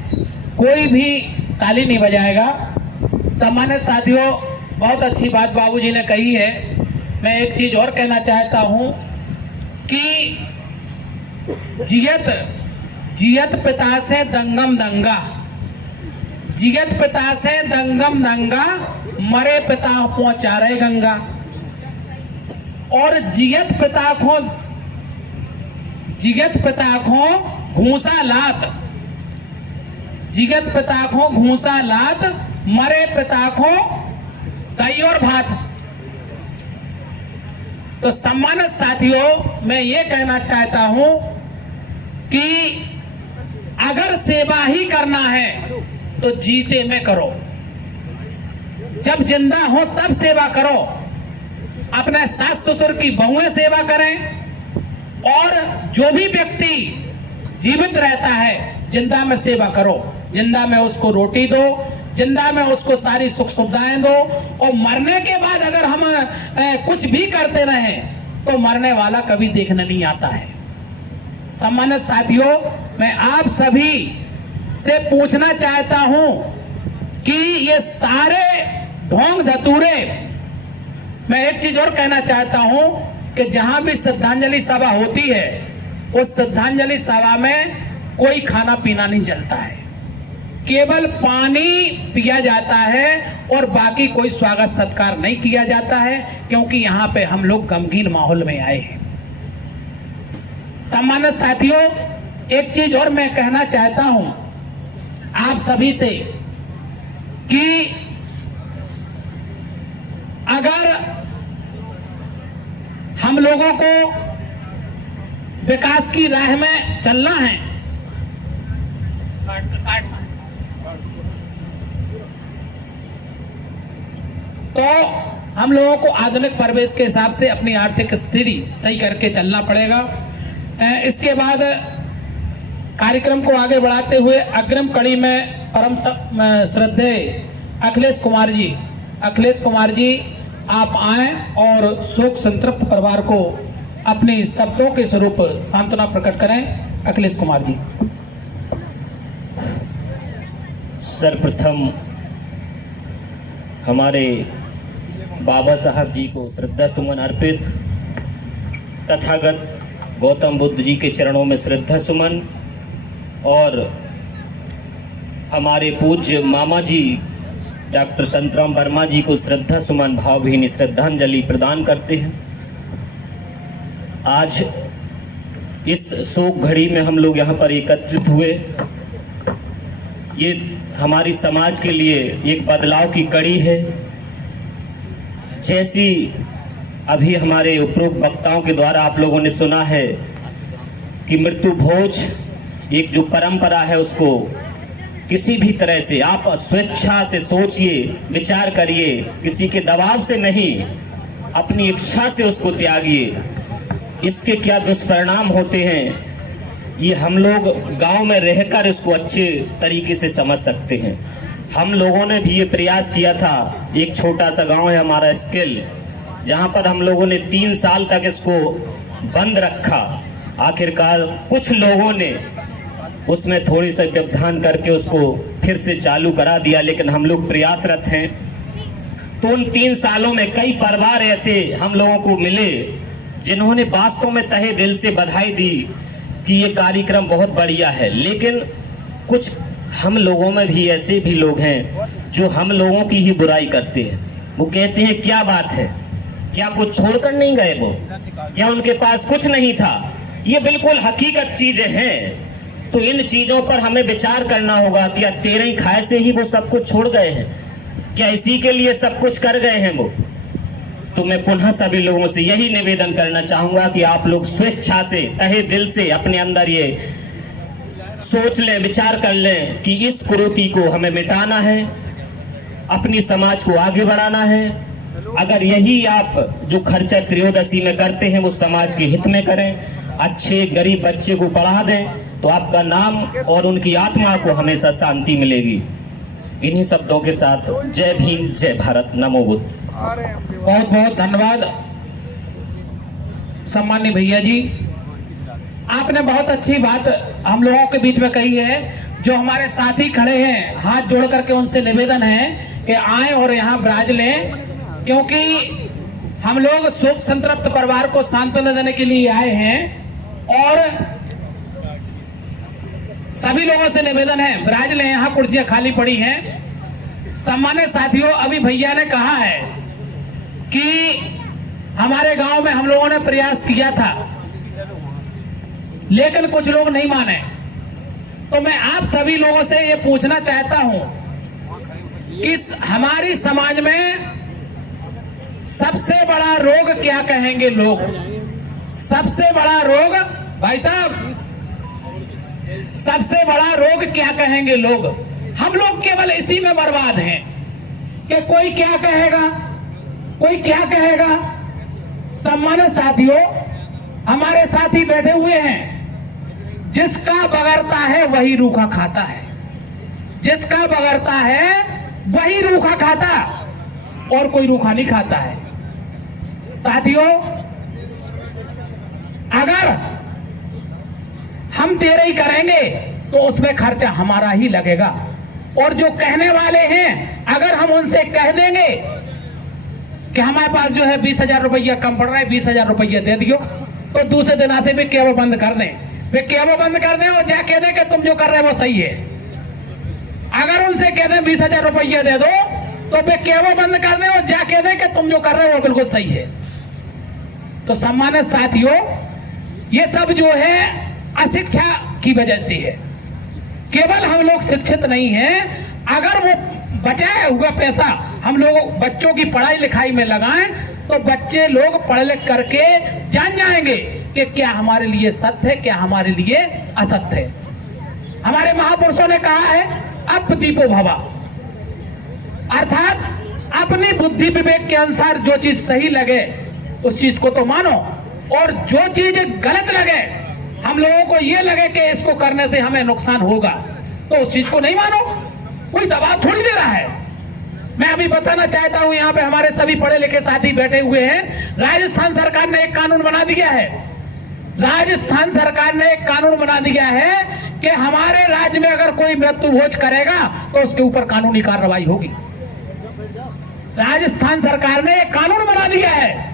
कोई भी ताली नहीं बजाएगा। सम्मानित साथियों, बहुत अच्छी बात बाबूजी ने कही है। मैं एक चीज और कहना चाहता हूं कि जियत पिता से दंगम दंगा, जियत पिता से दंगम दंगा, मरे पिता पहुंचा रहे गंगा। और जियत पिता को घूसा लात, जिगत पिता को घूसा लात, मरे पिता को दही और भात। तो सम्मानित साथियों, मैं ये कहना चाहता हूं कि अगर सेवा ही करना है तो जीते में करो, जब जिंदा हो तब सेवा करो। अपने सास ससुर की बहुएं सेवा करें, और जो भी व्यक्ति जीवित रहता है जिंदा में सेवा करो। जिंदा में उसको रोटी दो, जिंदा में उसको सारी सुख सुविधाएं दो। और मरने के बाद अगर हम कुछ भी करते रहें तो मरने वाला कभी देखने नहीं आता है। सम्मानित साथियों, मैं आप सभी से पूछना चाहता हूं कि ये सारे ढोंग धतूरे, मैं एक चीज और कहना चाहता हूं कि जहां भी श्रद्धांजलि सभा होती है, उस श्रद्धांजलि सभा में कोई खाना पीना नहीं चलता है, केवल पानी पिया जाता है और बाकी कोई स्वागत सत्कार नहीं किया जाता है, क्योंकि यहाँ पे हम लोग गमगीन माहौल में आए हैं। सम्मानित साथियों, एक चीज और मैं कहना चाहता हूं आप सभी से कि अगर हम लोगों को विकास की राह में चलना है, तो हम लोगों को आधुनिक परिवेश के हिसाब से अपनी आर्थिक स्थिति सही करके चलना पड़ेगा। इसके बाद कार्यक्रम को आगे बढ़ाते हुए अग्रिम कड़ी में परम श्रद्धेय अखिलेश कुमार जी आप आए और शोक संतृप्त परिवार को अपने शब्दों के स्वरूप सांत्वना प्रकट करें। अखिलेश कुमार जी। सर्वप्रथम हमारे बाबा साहब जी को श्रद्धा सुमन अर्पित, तथागत गौतम बुद्ध जी के चरणों में श्रद्धा सुमन, और हमारे पूज्य मामा जी डॉक्टर संतराम वर्मा जी को श्रद्धा सुमन भावभीनी श्रद्धांजलि प्रदान करते हैं। आज इस शोक घड़ी में हम लोग यहाँ पर एकत्रित हुए, ये हमारी समाज के लिए एक बदलाव की कड़ी है। जैसी अभी हमारे उपरोक्त वक्ताओं के द्वारा आप लोगों ने सुना है कि मृत्यु भोज एक जो परंपरा है, उसको किसी भी तरह से आप स्वेच्छा से सोचिए, विचार करिए, किसी के दबाव से नहीं, अपनी इच्छा से उसको त्यागिए। इसके क्या दुष्परिणाम होते हैं, ये हम लोग गांव में रहकर इसको अच्छे तरीके से समझ सकते हैं। हम लोगों ने भी ये प्रयास किया था। एक छोटा सा गांव है हमारा स्किल, जहां पर हम लोगों ने 3 साल तक इसको बंद रखा। आखिरकार कुछ लोगों ने उसमें थोड़ी सा व्यवधान करके उसको फिर से चालू करा दिया, लेकिन हम लोग प्रयासरत हैं। तो उन 3 सालों में कई परिवार ऐसे हम लोगों को मिले जिन्होंने वास्तव में तहे दिल से बधाई दी कि ये कार्यक्रम बहुत बढ़िया है। लेकिन कुछ हम लोगों में भी ऐसे भी लोग हैं जो हम लोगों की ही बुराई करते हैं। वो कहते हैं क्या बात है, क्या कुछ छोड़कर नहीं गए वो, क्या उनके पास कुछ नहीं था। ये बिल्कुल हकीकत चीजें हैं। तो इन चीजों पर हमें विचार करना होगा। क्या तेरे ही खाए से ही वो सब कुछ छोड़ गए हैं, क्या इसी के लिए सब कुछ कर गए हैं वो। तो मैं पुनः सभी लोगों से यही निवेदन करना चाहूंगा कि आप लोग स्वेच्छा से, तहे दिल से अपने अंदर ये सोच लें, विचार कर लें कि इस कुरीति को हमें मिटाना है, अपनी समाज को आगे बढ़ाना है। अगर यही आप जो खर्चा त्रयोदशी में करते हैं वो समाज के हित में करें, अच्छे गरीब बच्चे को पढ़ा दें, तो आपका नाम और उनकी आत्मा को हमेशा शांति मिलेगी। इन्हीं शब्दों के साथ जय भीम, जय भारत, नमो बुद्ध। बहुत बहुत धन्यवाद सम्माननीय भैया जी, आपने बहुत अच्छी बात हम लोगों के बीच में कही है। जो हमारे साथी खड़े हैं, हाथ जोड़ करके उनसे निवेदन है कि आए और यहाँ ब्राज लें, क्योंकि हम लोग शोक संतप्त परिवार को सांत्वना देने के लिए आए हैं। और सभी लोगों से निवेदन है, ब्राज लें, यहाँ कुर्सियां खाली पड़ी हैं। सम्मानित साथियों, अभी भैया ने कहा है कि हमारे गांव में हम लोगों ने प्रयास किया था लेकिन कुछ लोग नहीं माने। तो मैं आप सभी लोगों से ये पूछना चाहता हूं कि हमारी समाज में सबसे बड़ा रोग क्या कहेंगे लोग? सबसे बड़ा रोग, भाई साहब, सबसे बड़ा रोग क्या कहेंगे लोग? हम लोग केवल इसी में बर्बाद हैं कि कोई क्या कहेगा, कोई क्या कहेगा। सम्मानित साथियों, हमारे साथी बैठे हुए हैं, जिसका बगरता है वही रूखा खाता है, जिसका बगरता है वही रूखा खाता, और कोई रूखा नहीं खाता है। साथियों, अगर हम तेरे ही करेंगे तो उसमें खर्चा हमारा ही लगेगा। और जो कहने वाले हैं, अगर हम उनसे कह देंगे कि हमारे पास जो है 20,000 रुपया कम पड़ रहा है, 20,000 रुपया दे दियो, तो दूसरे दिन आते भी केबल बंद कर दें, वे केबल बंद कर दें और जा कह दें कि तुम जो कर रहे हो वो सही है। अगर उनसे कह दें 20,000 रुपया दे दो, तो वे केबल बंद कर दें और जा कह दें कि तुम जो कर रहे हो वो बिल्कुल सही है। तो सम्मानित साथियों, ये सब जो है अशिक्षा की वजह से है। केवल हम लोग शिक्षित नहीं हैं, अगर वो बचाया हुआ पैसा हम लोग बच्चों की पढ़ाई लिखाई में लगाएं तो बच्चे लोग पढ़ लिख करके जान जाएंगे कि क्या हमारे लिए सत्य है, क्या हमारे लिए असत्य है। हमारे महापुरुषों ने कहा है, अप दीपो भवा, अर्थात अपनी बुद्धि विवेक के अनुसार जो चीज सही लगे उस चीज को तो मानो, और जो चीज गलत लगे, हम लोगों को ये लगे कि इसको करने से हमें नुकसान होगा, तो उस चीज को नहीं मानो। कोई दबाव थोड़ी दे रहा है। मैं अभी बताना चाहता हूं, यहाँ पे हमारे सभी पढ़े लिखे साथी बैठे हुए हैं। राजस्थान सरकार ने एक कानून बना दिया है, राजस्थान सरकार ने एक कानून बना दिया है कि हमारे राज्य में अगर कोई मृत्यु भोज करेगा तो उसके ऊपर कानूनी कार्रवाई होगी। राजस्थान सरकार ने एक कानून बना दिया है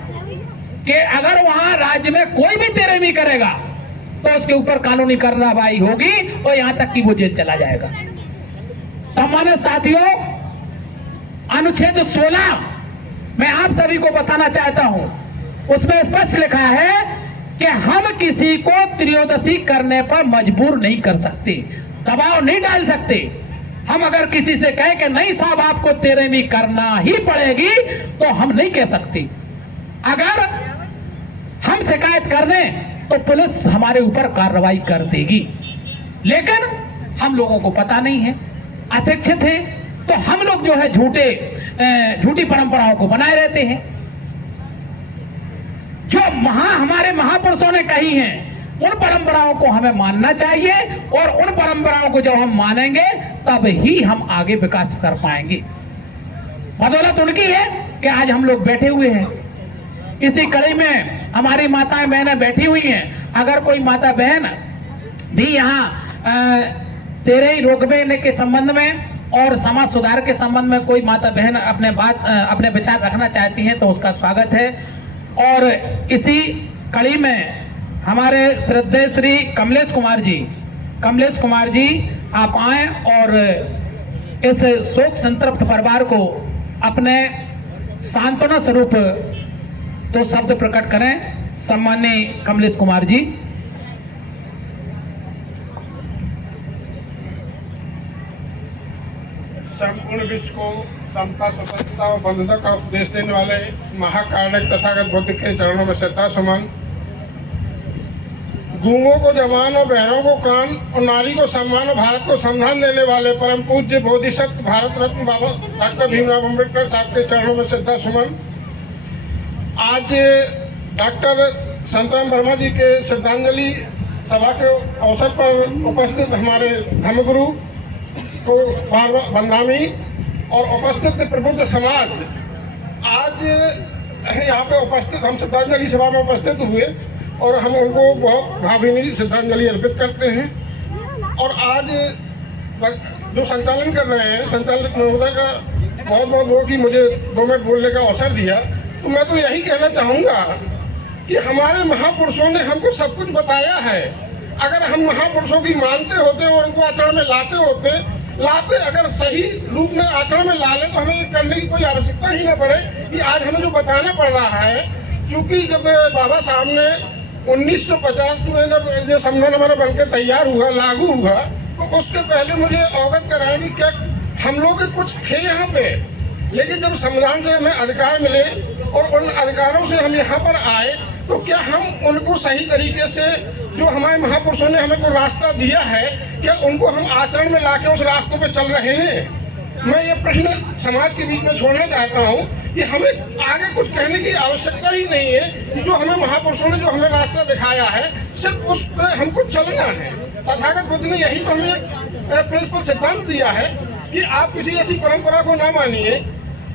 कि अगर वहां राज्य में कोई भी तेरहवीं करेगा तो उसके ऊपर कानूनी कार्रवाई होगी और यहां तक कि वो जेल चला जाएगा। सम्मानित साथियों, अनुच्छेद 16 मैं आप सभी को बताना चाहता हूं, उसमें स्पष्ट लिखा है कि हम किसी को त्रयोदशी करने पर मजबूर नहीं कर सकते, दबाव नहीं डाल सकते। हम अगर किसी से कहें कि नहीं साहब आपको तेरहवीं करना ही पड़ेगी, तो हम नहीं कह सकते। अगर हम शिकायत कर दें तो पुलिस हमारे ऊपर कार्रवाई कर देगी, लेकिन हम लोगों को पता नहीं है, अशिक्षित है, तो हम लोग जो है झूठी परंपराओं को बनाए रहते हैं। जो हमारे महापुरुषों ने कही हैं, उन परंपराओं को हमें मानना चाहिए, और उन परंपराओं को जब हम मानेंगे तब ही हम आगे विकास कर पाएंगे। बदौलत उनकी है कि आज हम लोग बैठे हुए हैं। इसी कड़ी में हमारी माताएं बहनें बैठी हुई हैं। अगर कोई माता बहन भी यहाँ तेरहवीं रोकने के संबंध में और समाज सुधार के संबंध में कोई माता बहन अपने विचार रखना चाहती हैं तो उसका स्वागत है। और इसी कड़ी में हमारे श्रद्धेय श्री कमलेश कुमार जी आप आए और इस शोक संतप्त परिवार को अपने सांत्वना स्वरूप तो शब्द प्रकट करें। सम्माननीय कमलेश कुमार जी। संपूर्ण विश्व को समता, स्वतंत्रता और बंधुता का उपदेश देने वाले महाकारुणिक तथागत बुद्ध के चरणों में श्रद्धा सुमन। गूंगों को जबान और बहरों को कान और नारी को सम्मान और भारत को संविधान देने वाले परम पूज्य बोधिसत्व भारत रत्न बाबा डॉक्टर भीमराव अम्बेडकर साहब के चरणों में श्रद्धा सुमन। आज डॉक्टर संतराम वर्मा जी के श्रद्धांजलि सभा के अवसर पर उपस्थित हमारे धर्मगुरु को बार बार वंदनामी और उपस्थित प्रबुद्ध समाज आज यहाँ पे उपस्थित, हम श्रद्धांजलि सभा में उपस्थित हुए और हम उनको बहुत भावभीनी श्रद्धांजलि अर्पित करते हैं। और आज जो संचालन कर रहे हैं संचालक महोदय का बहुत बहुत वो कि मुझे 2 मिनट बोलने का अवसर दिया, तो मैं तो यही कहना चाहूँगा कि हमारे महापुरुषों ने हमको सब कुछ बताया है। अगर हम महापुरुषों की मानते होते और उनको आचरण में लाते अगर सही रूप में आचरण में ला लें तो हमें ये करने की कोई आवश्यकता ही ना पड़े कि आज हमें जो बताना पड़ रहा है। क्योंकि जब बाबा साहब ने 1950 में जब ये संविधान हमारा बनकर तैयार हुआ, लागू हुआ, तो उसके पहले मुझे अवगत कराया कि क्या हम लोग कुछ थे यहाँ पे, लेकिन जब संविधान से हमें अधिकार मिले और उन अधिकारों से हम यहाँ पर आए तो क्या हम उनको सही तरीके से जो हमारे महापुरुषों ने हमें को रास्ता दिया है, क्या उनको हम आचरण में लाके उस रास्ते पे चल रहे हैं? मैं ये प्रश्न समाज के बीच में छोड़ना चाहता हूँ कि हमें आगे कुछ कहने की आवश्यकता ही नहीं है कि जो हमें महापुरुषों ने जो हमें रास्ता दिखाया है सिर्फ उस पर हमको चलना है। तथागत बुद्ध ने यही तो हमें प्रिंसिपल सिद्धांत दिया है कि आप किसी ऐसी परंपरा को ना मानिए,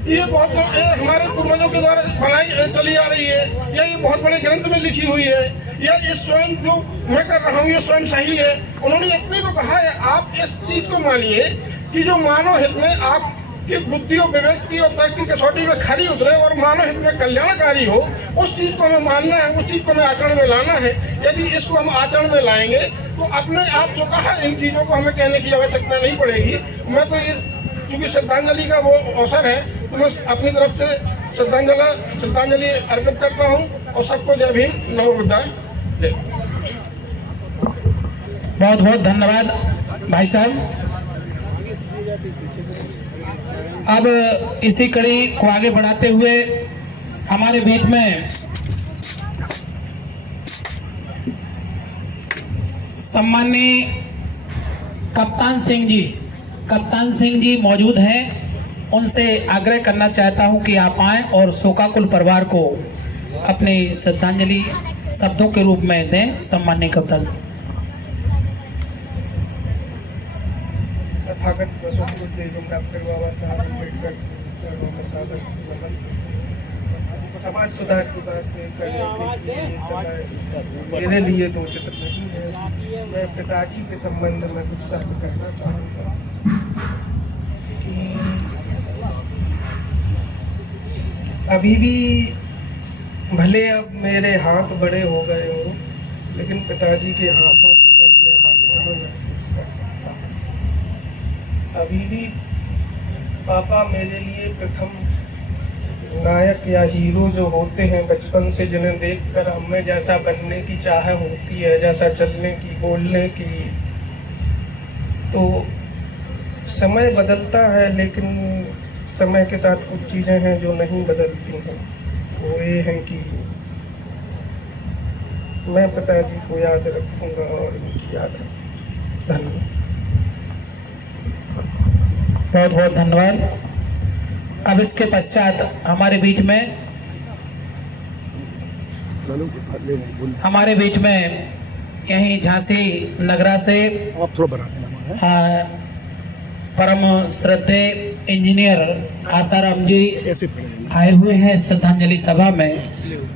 ये बहुत हमारे पूर्वजों के द्वारा बनाई चली आ रही है, या ये बहुत बड़े ग्रंथ में लिखी हुई है, या ये स्वयं जो मैं कर रहा हूँ ये स्वयं सही है। उन्होंने इतने तो कहा है, आप इस चीज को मानिए कि जो मानव हित में आपकी बुद्धि और विवेक की और तर्क की कसौटी में खरी उतरे और मानव हित में कल्याणकारी हो, उस चीज को हमें मानना है, उस चीज को हमें आचरण में लाना है। यदि इसको हम आचरण में लाएंगे तो अपने आप जो कहा इन चीजों को हमें कहने की आवश्यकता नहीं पड़ेगी। मैं तो ये क्योंकि श्रद्धांजलि का वो अवसर है तो मैं अपनी तरफ से श्रद्धांजलि अर्पित करता हूँ और सबको जय भीम, नमो बुद्धाय। बहुत बहुत धन्यवाद भाई साहब। अब इसी कड़ी को आगे बढ़ाते हुए हमारे बीच में सम्माननीय कप्तान सिंह जी मौजूद हैं। उनसे आग्रह करना चाहता हूं कि आप आएं और शोकाकुल परिवार को अपने श्रद्धांजलि शब्दों के रूप में दें। सम्माननीय कप्तान सिंह। तथागत डॉक्टर बाबा साहब अम्बेडकर समाज सुधार की बात करने के लिए समय मेरे लिए तो उचित नहीं है। मैं पिताजी के संबंध में कुछ शब्द कहना चाहूँगा कि अभी भी भले अब मेरे हाथ बड़े हो गए हों, लेकिन पिताजी के हाथों को मैं अपने हाथों में महसूस कर सकता हूँ। अभी भी पापा मेरे लिए प्रथम नायक या हीरो जो होते हैं बचपन से, जिन्हें देखकर हमें जैसा बनने की चाह होती है, जैसा चलने की, बोलने की। तो समय बदलता है, लेकिन समय के साथ कुछ चीज़ें हैं जो नहीं बदलती हैं। वो ये हैं कि मैं पिताजी को याद रखूँगा और उनकी याद रखूँगा। धन्यवाद। बहुत बहुत धन्यवाद। अब इसके पश्चात हमारे बीच में यहीं झांसी नगरा से परम श्रद्धेय इंजीनियर आसाराम जी आए हुए हैं श्रद्धांजलि सभा में,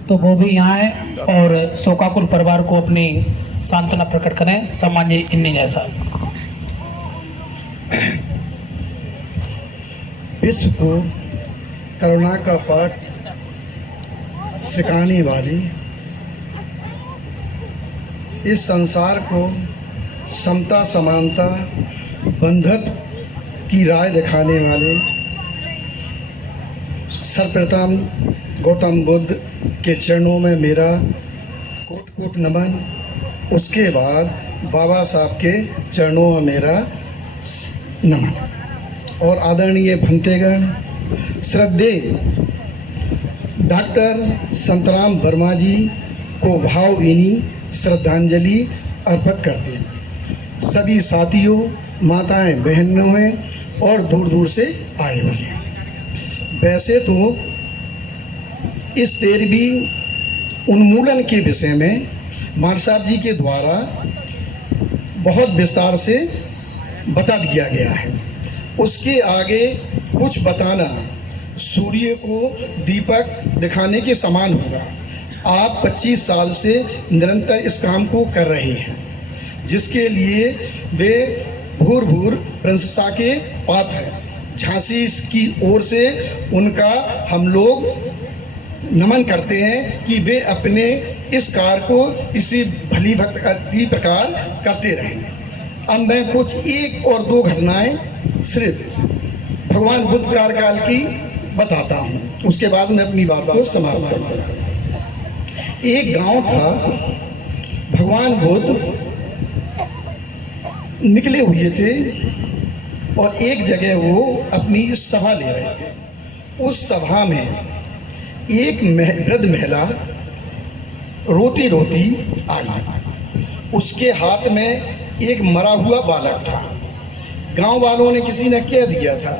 तो वो भी यहाँ आए और शोकाकुल परिवार को अपनी सांत्वना प्रकट करें। सम्माननीय इंजीनियर साहब। विश्व को करुणा का पाठ सिखाने वाली, इस संसार को समता समानता बंधुत्व की राह दिखाने वाले सर्वप्रथम गौतम बुद्ध के चरणों में मेरा कोट कोट नमन। उसके बाद बाबा साहब के चरणों में मेरा नमन। और आदरणीय भंतेगण, श्रद्धेय डॉक्टर संतराम वर्मा जी को भावभीनी श्रद्धांजलि अर्पित करते हैं। सभी साथियों, माताएं, बहनों और दूर दूर से आए हुए हैं। वैसे तो इस 13वीं उन्मूलन के विषय में मान साहब जी के द्वारा बहुत विस्तार से बता दिया गया है। उसके आगे कुछ बताना सूर्य को दीपक दिखाने के समान होगा। आप 25 साल से निरंतर इस काम को कर रहे हैं, जिसके लिए वे भूर प्रशंसा के पात्र हैं। झांसी की ओर से उनका हम लोग नमन करते हैं कि वे अपने इस कार्य को इसी भली भक्ति प्रकार करते रहें। अब मैं कुछ 1 और 2 घटनाएं सिर्फ भगवान बुद्ध कार्यकाल की बताता हूँ, उसके बाद मैं अपनी बात को समाप्त करूँगा। एक गांव था, भगवान बुद्ध निकले हुए थे और एक जगह वो अपनी सभा ले रहे थे। उस सभा में एक वृद्ध महिला रोती रोती आई। उसके हाथ में एक मरा हुआ बालक था। गांव वालों ने किसी ने कह दिया था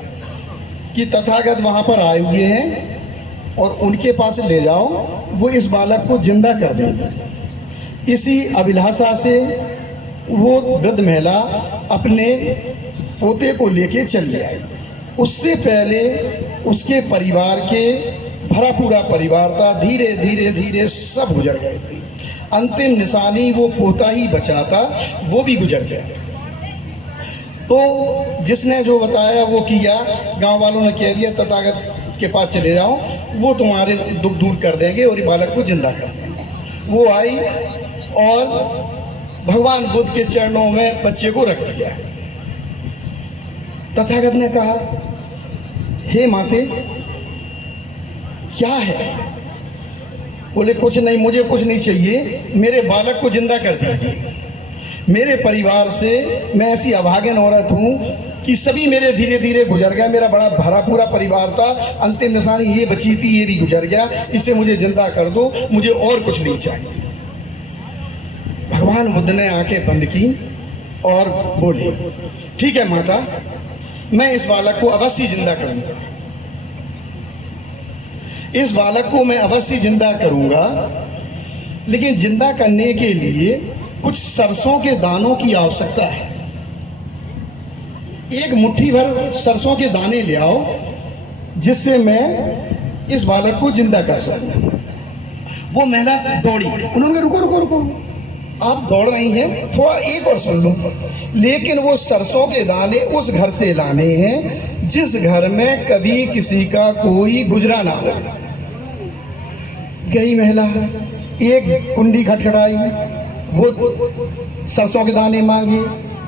कि तथागत वहाँ पर आए हुए हैं और उनके पास ले जाओ, वो इस बालक को जिंदा कर देंगे। इसी अभिलाषा से वो वृद्ध महिला अपने पोते को लेके चली आई। उससे पहले उसके परिवार के भरा पूरा परिवार था। धीरे धीरे धीरे सब गुजर गए थे। अंतिम निशानी वो पोता ही बचा था, वो भी गुजर गया। तो जिसने जो बताया वो किया। गांव वालों ने कह दिया तथागत के पास चले जाओ, वो तुम्हारे दुख दूर कर देंगे और ये बालक को जिंदा कर देंगे। वो आई और भगवान बुद्ध के चरणों में बच्चे को रख दिया। तथागत ने कहा, हे माते, क्या है? बोले, कुछ नहीं, मुझे कुछ नहीं चाहिए, मेरे बालक को जिंदा कर दीजिए। मेरे परिवार से मैं ऐसी अभागन औरत हूँ कि सभी मेरे धीरे धीरे गुजर गया। मेरा बड़ा भरा पूरा परिवार था, अंतिम निशानी ये बची थी, ये भी गुजर गया। इसे मुझे जिंदा कर दो, मुझे और कुछ नहीं चाहिए। भगवान बुद्ध ने आंखें बंद की और बोले, ठीक है माता, मैं इस बालक को अवश्य जिंदा करूंगा। इस बालक को मैं अवश्य जिंदा करूंगा, लेकिन जिंदा करने के लिए कुछ सरसों के दानों की आवश्यकता है। एक मुट्ठी भर सरसों के दाने ले आओ, जिससे मैं इस बालक को जिंदा कर सकूं। वो महिला दौड़ी। उन्होंने कहा, रुको रुको रुको, आप दौड़ रही हैं, थोड़ा एक और सुन लो। लेकिन वो सरसों के दाने उस घर से लाने हैं जिस घर में कभी किसी का कोई गुजरा ना हो। गई महिला, एक कुंडी खटखटाई, वो सरसों के दाने मांगे,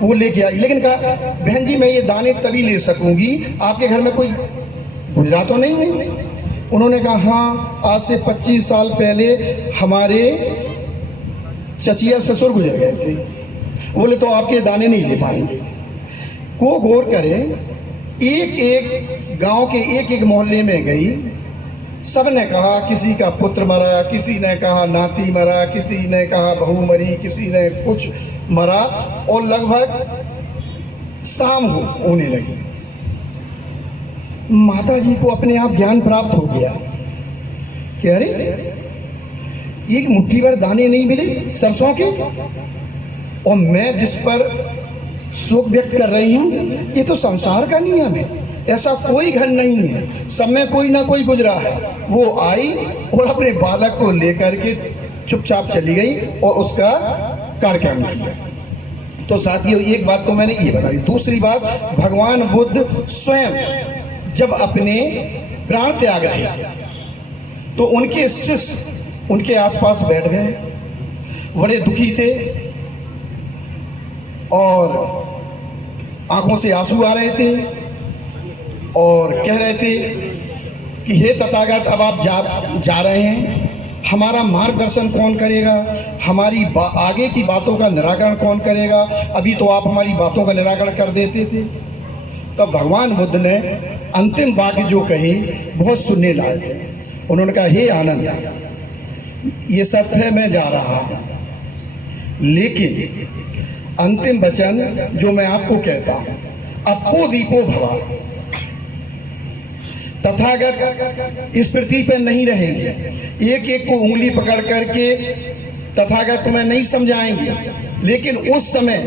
वो लेके आई। लेकिन कहा, बहन जी, मैं ये दाने तभी ले सकूंगी, आपके घर में कोई गुजरा तो नहीं है? उन्होंने कहा, हाँ, आज से 25 साल पहले हमारे चचिया ससुर गुजर गए थे। बोले, तो आपके दाने नहीं ले पाएंगे। को गौर करें, एक एक गांव के एक एक मोहल्ले में गई, सब ने कहा किसी का पुत्र मरा, किसी ने कहा नाती मरा, किसी ने कहा बहू मरी, किसी ने कुछ मरा, और लगभग शाम होने लगी। माता जी को अपने आप ज्ञान प्राप्त हो गया कि अरे, एक मुट्ठी भर दाने नहीं मिले सरसों के, और मैं जिस पर शोक व्यक्त कर रही हूँ, ये तो संसार का नियम है। ऐसा कोई घर नहीं है, सब में कोई ना कोई गुजरा है। वो आई और अपने बालक को लेकर के चुपचाप चली गई और उसका कार्यक्रम किया। तो साथियों, एक बात तो मैंने ये बताई। दूसरी बात, भगवान बुद्ध स्वयं जब अपने प्राण त्याग रहे तो उनके शिष्य उनके आसपास बैठ गए, बड़े दुखी थे और आंखों से आंसू आ रहे थे और कह रहे थे कि हे तथागत, अब आप जा रहे हैं, हमारा मार्गदर्शन कौन करेगा? हमारी आगे की बातों का निराकरण कौन करेगा? अभी तो आप हमारी बातों का निराकरण कर देते थे। तब भगवान बुद्ध ने अंतिम वाक्य जो कही बहुत सुनने लायक है। उन्होंने कहा, हे आनंद, ये सत्य है, मैं जा रहा हूँ, लेकिन अंतिम वचन जो मैं आपको कहता हूँ, अपो दीपो भवा, तथागत इस पृथ्वी पर नहीं रहेंगे। एक एक को उंगली पकड़ करके तथागत तुम्हें नहीं समझाएंगे, लेकिन उस समय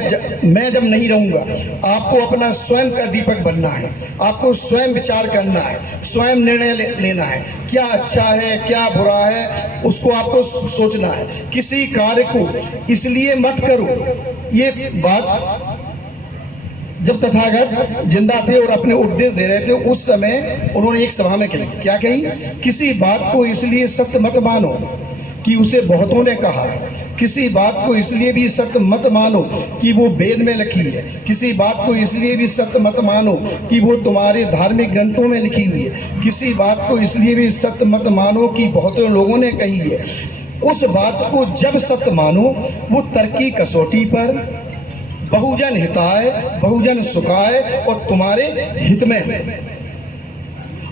मैं जब नहीं रहूंगा, आपको अपना स्वयं का दीपक बनना है, आपको स्वयं विचार करना है, स्वयं निर्णय लेना है, क्या अच्छा है क्या बुरा है, उसको आपको सोचना है। किसी कार्य को इसलिए मत करो, ये बात जब तथागत जिंदा थे और अपने उपदेश दे रहे थे, उस समय उन्होंने एक सभा में कही, क्या कही? किसी बात को इसलिए सत्य मत मानो कि उसे बहुतों ने कहा, किसी बात को इसलिए भी सत्य मत मानो कि वो वेद में लिखी है, किसी बात को इसलिए भी सत्य मत मानो कि वो तुम्हारे धार्मिक ग्रंथों में लिखी हुई है, किसी बात को इसलिए भी सत्य मत मानो कि बहुतों लोगों ने कही है। उस बात को जब सत्य मानो, वो तर्क की कसौटी पर बहुजन हिताय बहुजन सुखाय और तुम्हारे हित में है,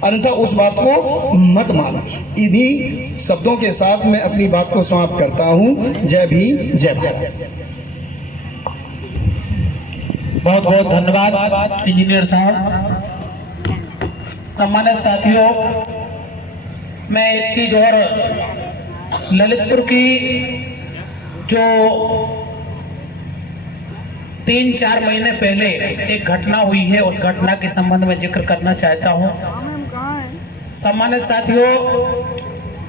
अन्यथा उस बात को मत मानो। इन्हीं शब्दों के साथ मैं अपनी बात को समाप्त करता हूँ। जय भीम, जय भारत। बहुत बहुत धन्यवाद इंजीनियर साहब। सम्मानित साथियों, मैं एक चीज और ललितपुर की जो 3-4 महीने पहले एक घटना हुई है, उस घटना के संबंध में जिक्र करना चाहता हूँ। सम्मानित साथियों,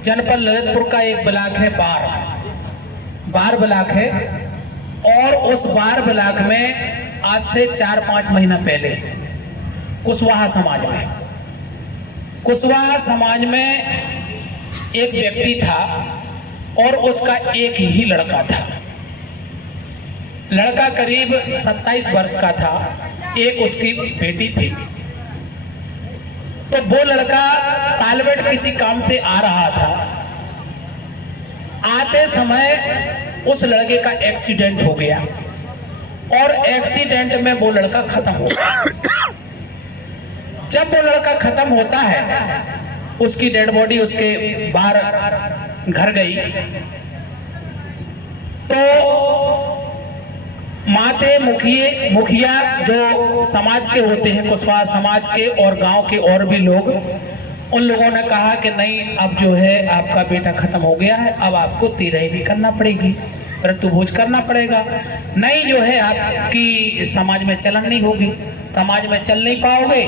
जनपद ललितपुर का एक ब्लॉक है बार ब्लॉक है, और उस बार ब्लॉक में आज से 4-5 महीना पहले कुशवाहा समाज में एक व्यक्ति था और उसका एक ही लड़का था। लड़का करीब 27 वर्ष का था, एक उसकी बेटी थी। तो वो लड़का तालबेट किसी काम से आ रहा था। आते समय उस लड़के का एक्सीडेंट हो गया और एक्सीडेंट में वो लड़का खत्म हो गया। जब वो लड़का खत्म होता है, उसकी डेड बॉडी उसके बाहर घर गई, तो माते मुखिया जो समाज के होते हैं, कुशवाहा समाज के और गांव के और भी लोग, उन लोगों ने कहा कि नहीं, अब जो है आपका बेटा खत्म हो गया है, अब आपको तिरई भी करना पड़ेगी, मृत्यु भोज करना पड़ेगा। नहीं जो है आपकी समाज में चलन नहीं होगी, समाज में चल नहीं पाओगे,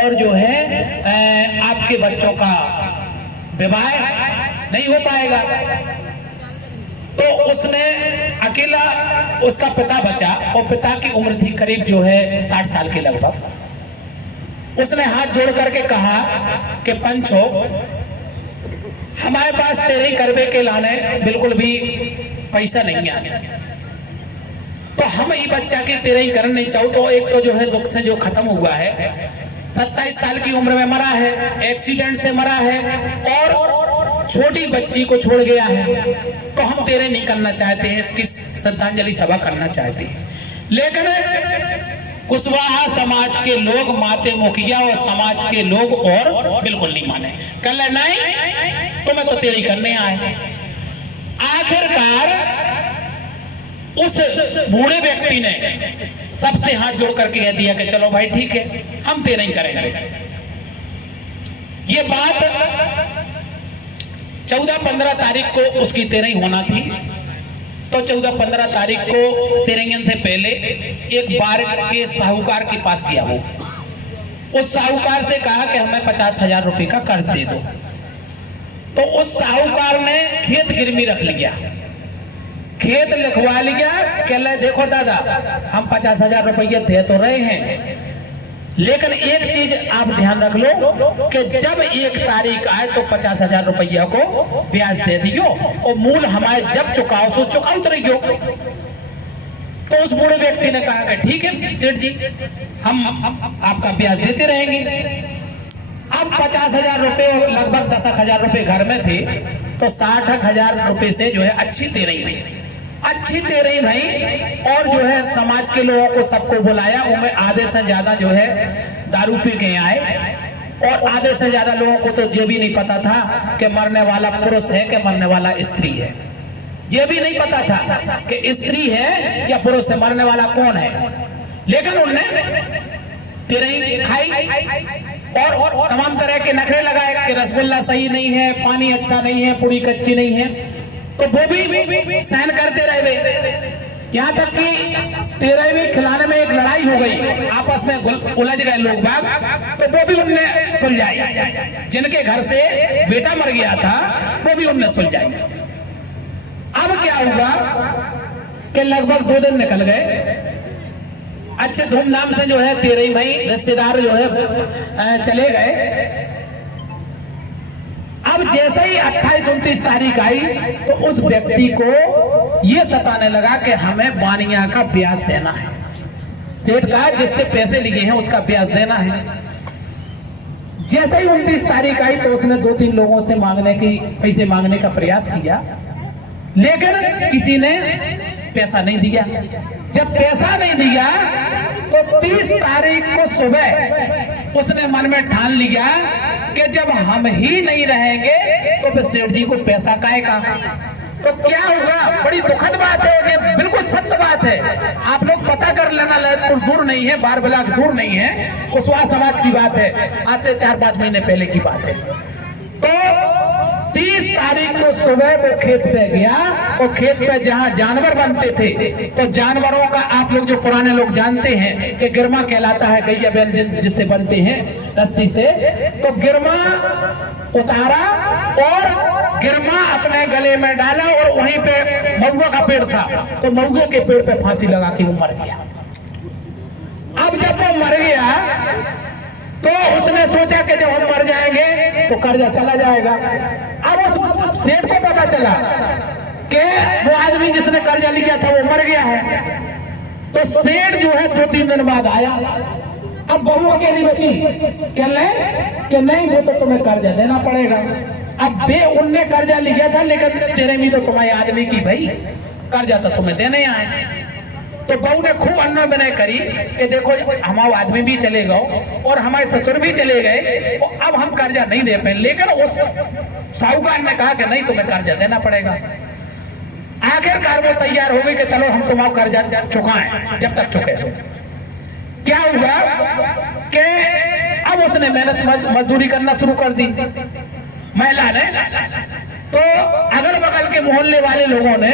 और जो है आपके बच्चों का विवाह नहीं हो पाएगा। तो उसने अकेला, उसका पिता बचा और पिता की उम्र थी करीब जो है 60 साल के लगभग। उसने हाथ जोड़ करके कहा कि पंचो, हमारे पास तेरे ही करबे के लाने बिल्कुल भी पैसा नहीं है, तो हम ये बच्चा की तेरे ही करन नहीं चाहो। तो एक तो जो है दुख से जो खत्म हुआ है, 27 साल की उम्र में मरा है, एक्सीडेंट से मरा है और छोटी बच्ची को छोड़ गया है, तो हम तेरे नहीं करना चाहते हैं, इसकी श्रद्धांजलि सभा करना चाहते हैं। लेकिन कुशवाहा समाज के लोग, माते मुखिया और समाज के लोग और बिल्कुल नहीं माने, कल नहीं तुम्हें तो तेरी करने आए। आखिरकार उस बूढ़े व्यक्ति ने सबसे हाथ जोड़ करके कह दिया कि चलो भाई ठीक है, हम तेरे ही करेंगे। ये बात 14-15 तारीख को उसकी तेरही होना थी, तो 14-15 तारीख को तेरंगन से पहले एक बार के साहूकार के पास गया। वो उस साहूकार से कहा कि हमें 50,000 रुपए का कर्ज दे दो। तो उस साहूकार ने खेत गिरवी रख लिया, खेत लिखवा लिया, कह ले देखो दादा, हम 50,000 रुपया दे तो रहे हैं, लेकिन एक चीज आप ध्यान रख लो कि जब 1 तारीख आए तो 50,000 रुपया को ब्याज दे दियो और मूल हमारे जब चुकाओ सो चुकाओ रहियो। तो उस बूढ़े व्यक्ति ने कहा कि ठीक है सेठ जी, हम आपका ब्याज देते रहेंगे। अब 50,000 रुपये लगभग 10,000 रुपये घर में थे, तो 60,000 रुपये से जो है अच्छी तेरही भाई, और जो है समाज के लोगों को सबको बुलाया, उनमें आधे से ज्यादा जो है दारू पी के आए और आधे से ज्यादा लोगों को तो ये भी नहीं पता था कि मरने वाला पुरुष है कि मरने वाला स्त्री है। ये भी नहीं पता था कि स्त्री है या पुरुष है, मरने वाला कौन है। लेकिन उनने तिरई खाई और तमाम तरह के नखरे लगाए कि रसगुल्ला सही नहीं है, पानी अच्छा नहीं है, पूरी कच्ची नहीं है, तो वो भी सहन करते रहे। यहाँ तक कि 13वीं खिलाने में एक लड़ाई हो गई, आपस में उलझ गए लोग बाग, तो वो भी उनने सुलझाई। जिनके घर से बेटा मर गया था वो भी उनने सुलझाई। अब क्या हुआ कि लगभग 2 दिन निकल गए, अच्छे धूमधाम से जो है 13 भाई रिश्तेदार जो है चले गए। अब जैसे ही 28-29 तारीख आई तो उस व्यक्ति को यह सताने लगा कि हमें बानिया का ब्याज देना है, सेठ का जिससे पैसे लिए हैं उसका ब्याज देना है। जैसे ही 29 तारीख आई तो उसने 2-3 लोगों से पैसे मांगने का प्रयास किया, लेकिन किसी ने पैसा नहीं दिया। जब पैसा नहीं दिया तो 30 तारीख को सुबह उसने मन में ठान लिया कि जब हम ही नहीं रहेंगे तो फिर सेठ जी को पैसा काहे का। तो क्या होगा, बड़ी दुखद बात है, ये बिल्कुल सत्य बात है। आप लोग पता कर लेना, ललितपुर दूर नहीं है, बारबलाक दूर नहीं है, कुशवाहा समाज की बात है, आज से 4-5 महीने पहले की बात है। तो 30 तारीख को सुबह वो खेत पे गया, और खेत पे जहाँ जानवर बनते थे तो जानवरों का आप लोग जो पुराने लोग जानते हैं कि गिरमा कहलाता है, गैया बैल जिससे बनते हैं रस्सी से, तो गिरमा उतारा और गिरमा अपने गले में डाला और वहीं पे महुआ का पेड़ था तो महुए के पेड़ पे फांसी लगा के वो मर गया। अब जब वो मर गया तो उसने सोचा कि जब हम मर जाएंगे तो कर्जा चला जाएगा। अब उस सेठ को पता चला कि वो आदमी जिसने कर्जा लिया था वो मर गया है। तो सेठ जो है 2-3 दिन बाद आया। अब बहू अकेली बची, कह रहे कि नहीं वो तो तुम्हें कर्जा देना पड़ेगा। अब उनने कर्जा लिया था, लेकिन 13वीं तो तुम्हें याद नहीं की भाई, कर्जा तो तुम्हें देने आए। तो बहू ने खूब अन्ना बनाई करी कि देखो हमारे आदमी भी चले गए और हमारे ससुर भी चले गए, तो अब हम कर्जा नहीं दे पाए। लेकिन उस साहूकार ने कहा कि नहीं तुम्हें कर्जा देना पड़ेगा। आखिरकार वो तैयार हो गई कि चलो हम तुम्हारा कर्जा चुकाएं जब तक चुके। क्या हुआ कि अब उसने मेहनत मजदूरी करना शुरू कर दी महिला ने। तो अगल बगल के मोहल्ले वाले लोगों ने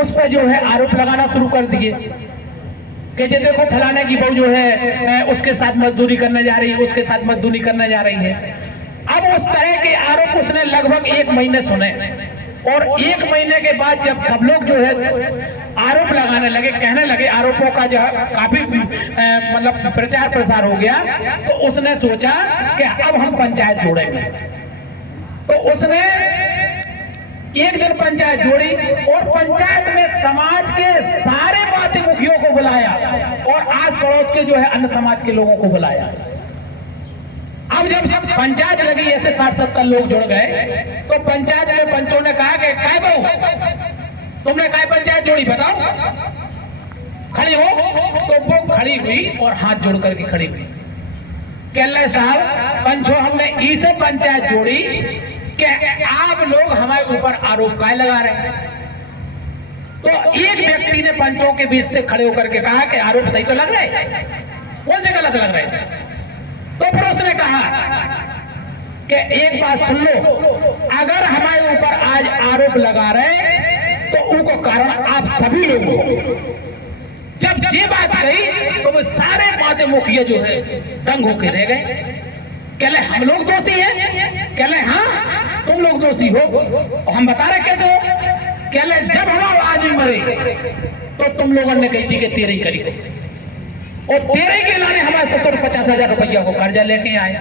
उस पर जो है आरोप लगाना शुरू कर दिए कि ये देखो फलाने की बहू जो है उसके साथ मजदूरी करने जा रही है, उसके साथ मजदूरी करने जा रही है। अब उस तरह के आरोप उसने लगभग 1 महीने सुने, और 1 महीने के बाद जब सब लोग जो है आरोप लगाने लगे, कहने लगे, आरोपों का जो है काफी मतलब प्रचार प्रसार हो गया, तो उसने सोचा कि अब हम पंचायत जोड़ेंगे। तो उसने एक दिन पंचायत जोड़ी और पंचायत में समाज के सारे बाती मुखियों को बुलाया और आस पड़ोस के जो है अन्य समाज के लोगों को बुलाया। अब जब पंचायत लगी, ऐसे 60-70 लोग जुड़ गए, तो पंचायत में पंचों ने कहा कि काय बहू तुमने काय पंचायत जोड़ी, बताओ, खड़ी हो। तो वो खड़ी हुई और हाथ जोड़ करके खड़ी हुई। कहले साहब पंचो हमने इसे पंचायत जोड़ी कि आप लोग हमारे ऊपर आरोप काय लगा रहे हैं। तो एक व्यक्ति ने पंचों के बीच से खड़े होकर के कहा कि आरोप सही तो लग रहे, कौन से गलत लग रहे। तो फिर उसने कहा कि एक बात सुन लो, अगर हमारे ऊपर आज आरोप लगा रहे तो उनको कारण आप सभी लोग हो। जब ये बात कही तो वो सारे बातें मुखिया जो है दंग होके रह गए। कहले हम लोग दोषी हैं? कहले हाँ तुम लोग दोषी हो। हम बता रहे कैसे हो? कहले जब हमारा आदमी मरे तो तुम लोगों ने कही थी कि 13 करी, और 13 के लाने हमारे ससुर 50,000 रुपया को कर्जा लेके आए,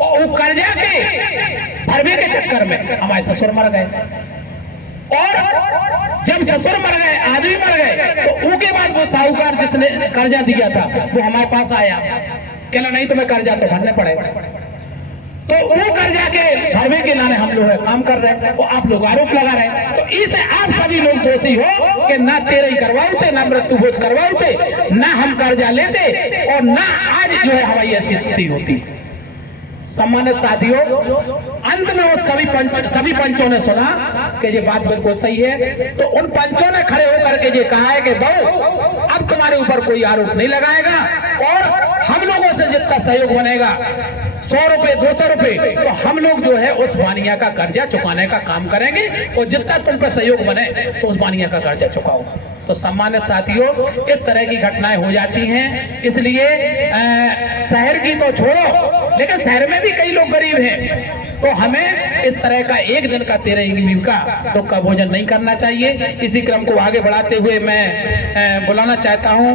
और वो कर्जा के भरने के चक्कर में हमारे ससुर मर गए। और जब ससुर मर गए, आदमी मर गए, तो उनके बाद वो साहूकार जिसने कर्जा दिया था वो हमारे पास आया। कहला नहीं तुम्हें कर्जा तो भरने पड़ेगा। तो वो कर्जा के भरने के लाने हम लोग काम कर रहे हैं, वो आप लोग आरोप लगा रहे हैं। तो इसे आप सभी लोग दोषी हो कि ना 13 करवाते, ना मृत्यु भोज करवाते, ना हम कर्जा लेते, और ना आज जो है हमारी ऐसी स्थिति होती। सम्मानित साथियों, अंत में वो सभी पंचों ने सुना कि ये बात बिल्कुल सही है। तो उन पंचों ने खड़े होकर के ये कहा है कि बहू अब तुम्हारे ऊपर कोई आरोप नहीं लगाएगा और हम लोगों से जितना सहयोग बनेगा 100 रुपए 200 रुपए तो हम लोग जो है उस बानिया का कर्जा चुकाने का काम करेंगे और जितना तुम पे सहयोग बने तो उस बानिया का कर्जा चुकाओ। तो सम्मानित साथियों, इस तरह की घटनाएं हो जाती हैं। इसलिए शहर की तो छोड़ो, लेकिन शहर में भी कई लोग गरीब हैं, तो हमें इस तरह का एक दिन का 13 का दुख का भोजन नहीं करना चाहिए। इसी क्रम को आगे बढ़ाते हुए मैं बुलाना चाहता हूं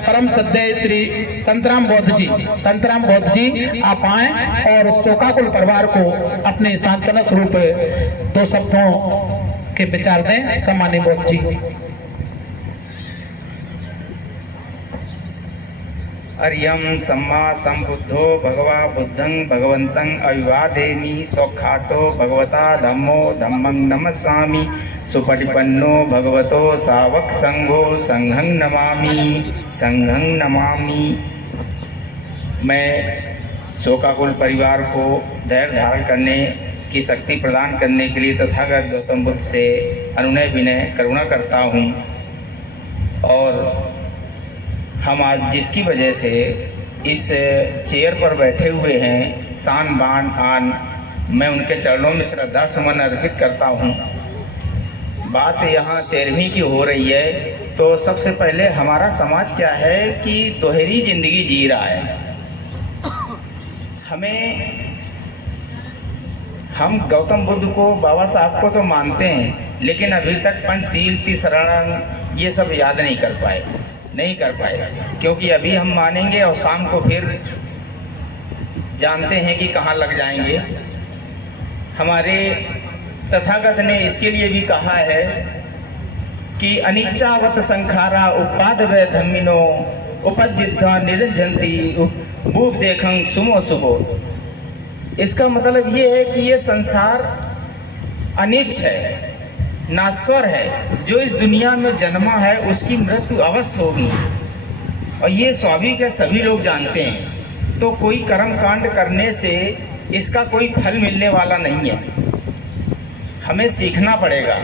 परम श्रद्धेय श्री संतराम बौद्ध जी आप आए और शोकाकुल परिवार को अपने सांत्वना स्वरूप 2 शब्दों के विचार दें। सम्माननीय बौद्ध जी। अर्यम सम्मा संबुद्धो भगवा बुद्धं भगवन्तं अभिवादेमि सौखातो भगवता धम्मो धम्मं नमस्सामि सुपटिपन्नो भगवतो सावक संघो संघं नमामि। मैं शोकाकुल परिवार को धैर्य धारण करने की शक्ति प्रदान करने के लिए तथागत गौतम बुद्ध से अनुनय विनय करुणा करता हूँ। और हम आज जिसकी वजह से इस चेयर पर बैठे हुए हैं, शान बान आन, मैं उनके चरणों में श्रद्धा सुमन अर्पित करता हूँ। बात यहाँ 13वीं की हो रही है, तो सबसे पहले हमारा समाज क्या है कि दोहरी जिंदगी जी रहा है। हम गौतम बुद्ध को, बाबा साहब को तो मानते हैं, लेकिन अभी तक पंचशील त्रिशरण ये सब याद नहीं कर पाए, क्योंकि अभी हम मानेंगे और शाम को फिर जानते हैं कि कहाँ लग जाएंगे। हमारे तथागत ने इसके लिए भी कहा है कि अनिच्चावत संखारा उपाद वै धम्मिनो उपजिद्धा निरंजंती भूप देखं सुमो सुबो। इसका मतलब ये है कि ये संसार अनिच्छ है, नाश्वर है। जो इस दुनिया में जन्मा है उसकी मृत्यु अवश्य होगी और ये स्वाभाविक है, सभी लोग जानते हैं। तो कोई कर्म कांड करने से इसका कोई फल मिलने वाला नहीं है। हमें सीखना पड़ेगा।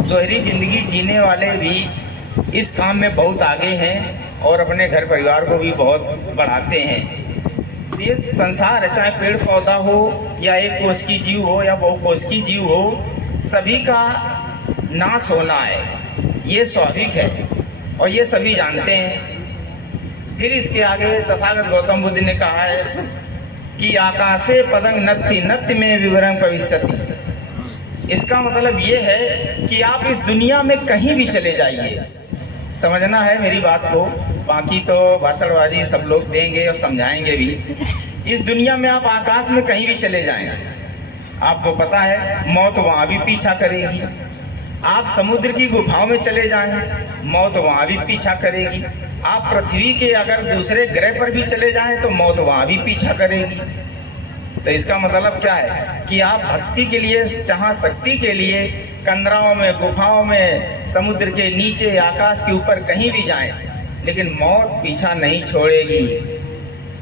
दोहरी जिंदगी जीने वाले भी इस काम में बहुत आगे हैं और अपने घर परिवार को भी बहुत बढ़ाते हैं। ये संसार है, चाहे पेड़ पौधा हो या एक कोष की जीव हो या बहु कोष की जीव हो, सभी का नाश होना है, ये स्वाभाविक है और ये सभी जानते हैं। फिर इसके आगे तथागत गौतम बुद्ध ने कहा है कि आकाशे पदंग नत्ति नत्ति में विवरण भविष्यति। इसका मतलब ये है कि आप इस दुनिया में कहीं भी चले जाइए, समझना है मेरी बात को, बाकी तो भाषणबाजी सब लोग देंगे और समझाएंगे भी। इस दुनिया में आप आकाश में कहीं भी चले जाएं, आपको पता है मौत वहाँ भी पीछा करेगी। आप समुद्र की गुफाओं में चले जाएं, मौत वहाँ भी पीछा करेगी। आप पृथ्वी के अगर दूसरे ग्रह पर भी चले जाएं तो मौत वहाँ भी पीछा करेगी। तो इसका मतलब क्या है कि आप भक्ति के लिए, जहाँ शक्ति के लिए कंदराओं में, गुफाओं में, समुद्र के नीचे, आकाश के ऊपर कहीं भी जाएं, लेकिन मौत पीछा नहीं छोड़ेगी।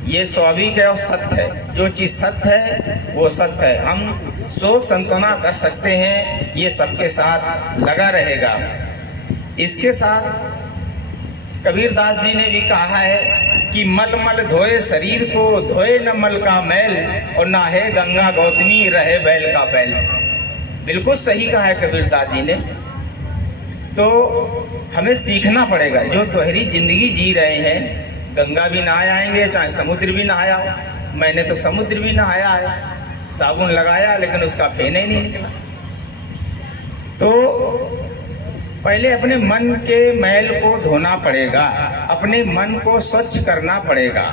ये स्वाभाविक है और सत्य है। जो चीज़ सत्य है वो सत्य है। हम शोक संतना कर सकते हैं, ये सबके साथ लगा रहेगा। इसके साथ कबीरदास जी ने भी कहा है कि मल मल धोए शरीर को, धोए न मल का मैल, और ना है गंगा गौतमी रहे बैल का बैल। बिल्कुल सही कहा है कबीरदास जी ने। तो हमें सीखना पड़ेगा। जो दोहरी जिंदगी जी रहे हैं, गंगा भी नहाए आएंगे, चाहे समुद्र भी नहाया हो। मैंने तो समुद्र भी नहाया है, साबुन लगाया लेकिन उसका फेन ही नहीं निकला। तो पहले अपने मन के मैल को धोना पड़ेगा, अपने मन को स्वच्छ करना पड़ेगा।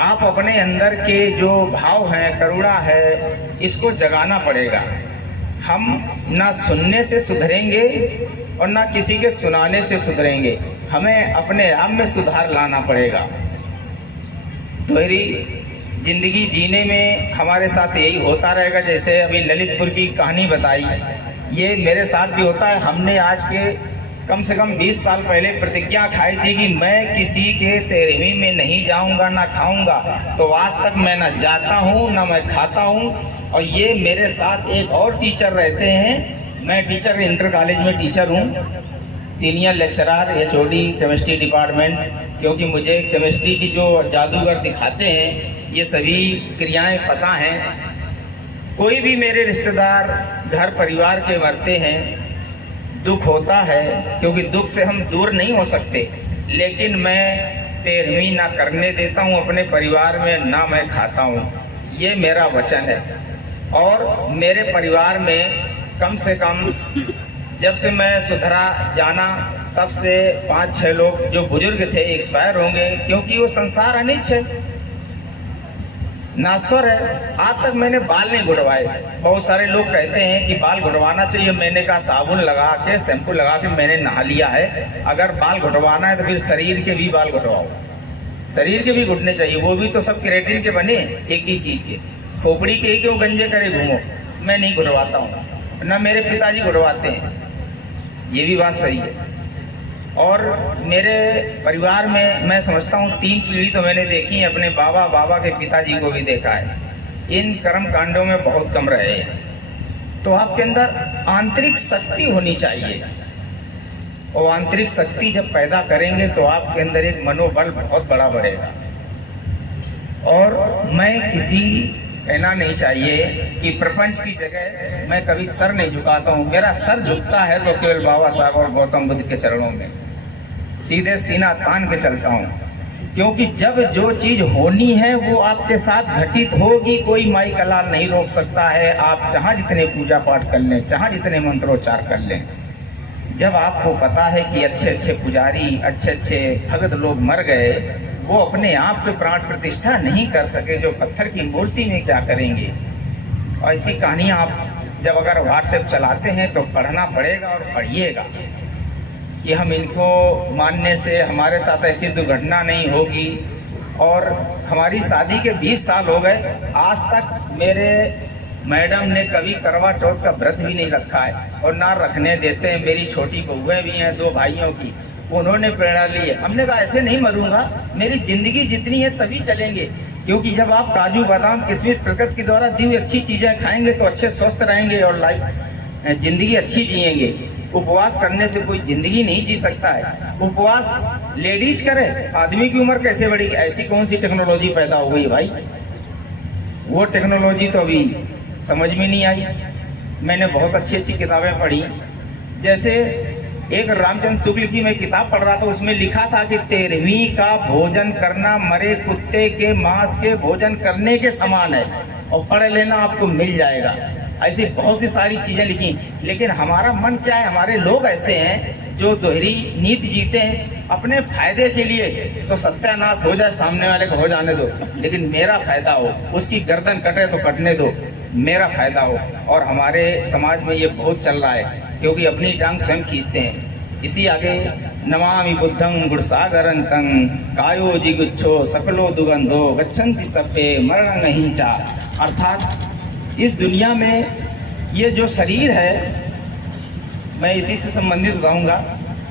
आप अपने अंदर के जो भाव हैं, करुणा है, इसको जगाना पड़ेगा। हम ना सुनने से सुधरेंगे और ना किसी के सुनाने से सुधरेंगे। हमें अपने आप में सुधार लाना पड़ेगा। दोहरी जिंदगी जीने में हमारे साथ यही होता रहेगा। जैसे अभी ललितपुर की कहानी बताई, ये मेरे साथ भी होता है। हमने आज के कम से कम 20 साल पहले प्रतिज्ञा खाई थी कि मैं किसी के 13वीं में नहीं जाऊंगा ना खाऊंगा, तो आज तक मैं ना जाता हूं ना मैं खाता हूं। और ये मेरे साथ एक और टीचर रहते हैं। मैं टीचर इंटर कॉलेज में टीचर हूं, senior lecturer HOD chemistry department, क्योंकि मुझे केमिस्ट्री की जो जादूगर दिखाते हैं ये सभी क्रियाएं पता हैं। कोई भी मेरे रिश्तेदार घर परिवार के मरते हैं, दुख होता है, क्योंकि दुख से हम दूर नहीं हो सकते, लेकिन मैं 13वीं ना करने देता हूँ अपने परिवार में, ना मैं खाता हूँ। ये मेरा वचन है। और मेरे परिवार में कम से कम जब से मैं सुधरा जाना तब से 5-6 लोग जो बुजुर्ग थे एक्सपायर होंगे, क्योंकि वो संसार अनिच है, नाश्वर है। आज तक मैंने बाल नहीं गुड़वाए। बहुत सारे लोग कहते हैं कि बाल गुड़वाना चाहिए। मैंने कहा साबुन लगा के, शैम्पू लगा के मैंने नहा लिया है। अगर बाल गुड़वाना है तो फिर शरीर के भी बाल गुड़वाओ, शरीर के भी गुड़ने चाहिए। वो भी तो सब केराटिन के बने, एक ही चीज़ के। खोपड़ी के ही क्यों गंजे करे घूमो। मैं नहीं गुड़वाता हूँ, ना मेरे पिताजी गुड़वाते हैं, ये भी बात सही है। और मेरे परिवार में मैं समझता हूँ 3 पीढ़ी तो मैंने देखी है, अपने बाबा के पिताजी को भी देखा है। इन कर्म कांडों में बहुत कम रहे हैं। तो आपके अंदर आंतरिक शक्ति होनी चाहिए, और आंतरिक शक्ति जब पैदा करेंगे तो आपके अंदर एक मनोबल बहुत बड़ा बढ़ेगा। और मैं किसी कहना नहीं चाहिए कि प्रपंच की जगह मैं कभी सर नहीं झुकाता हूँ। मेरा सर झुकता है तो केवल बाबा साहब और गौतम बुद्ध के चरणों में सीधे सीना तान के चलता हूँ, क्योंकि जब जो चीज़ होनी है वो आपके साथ घटित होगी। कोई माई कलाल नहीं रोक सकता है। आप जहाँ जितने पूजा पाठ कर लें, जहाँ जितने मंत्रोच्चार कर लें, जब आपको पता है कि अच्छे अच्छे पुजारी, अच्छे अच्छे भगत लोग मर गए, वो अपने आप पे प्राण प्रतिष्ठा नहीं कर सके, जो पत्थर की मूर्ति में क्या करेंगे। और ऐसी कहानियाँ आप जब अगर व्हाट्सएप चलाते हैं तो पढ़ना पड़ेगा, और पढ़िएगा कि हम इनको मानने से हमारे साथ ऐसी दुर्घटना नहीं होगी। और हमारी शादी के 20 साल हो गए, आज तक मेरे मैडम ने कभी करवा चौथ का व्रत भी नहीं रखा है, और ना रखने देते हैं। मेरी छोटी बहुएं भी हैं 2 भाइयों की, उन्होंने प्रेरणा ली है। हमने कहा ऐसे नहीं मरूंगा, मेरी ज़िंदगी जितनी है तभी चलेंगे, क्योंकि जब आप काजू बादाम किस्मित प्रकृति के द्वारा दी हुई अच्छी चीज़ें खाएंगे तो अच्छे स्वस्थ रहेंगे और लाइफ ज़िंदगी अच्छी जिएंगे। उपवास करने से कोई ज़िंदगी नहीं जी सकता है। उपवास लेडीज करे, आदमी की उम्र कैसे बढ़ेगी। ऐसी कौन सी टेक्नोलॉजी पैदा हो गई भाई, वो टेक्नोलॉजी तो अभी समझ में नहीं आई। मैंने बहुत अच्छी अच्छी किताबें पढ़ी, जैसे एक रामचंद्र शुक्ल की मैं किताब पढ़ रहा था, उसमें लिखा था कि 13वीं का भोजन करना मरे कुत्ते के मांस के भोजन करने के समान है, और पढ़ लेना आपको मिल जाएगा। ऐसी बहुत सी सारी चीज़ें लिखी, लेकिन हमारा मन क्या है, हमारे लोग ऐसे हैं जो दोहरी नीति जीते हैं अपने फायदे के लिए। तो सत्यानाश हो जाए सामने वाले को हो जाने दो, लेकिन मेरा फायदा हो, उसकी गर्दन कटे तो कटने दो, मेरा फायदा हो। और हमारे समाज में ये बहुत चल रहा है, क्योंकि अपनी टांग स्वयं खींचते हैं। इसी आगे नमामि बुद्धं गुड़सागरंतं कायो जिगुच्छो सकलो दुगंधो गच्छन्ति सप्पे मरणं अहिंसा। अर्थात इस दुनिया में ये जो शरीर है, मैं इसी से संबंधित बताऊंगा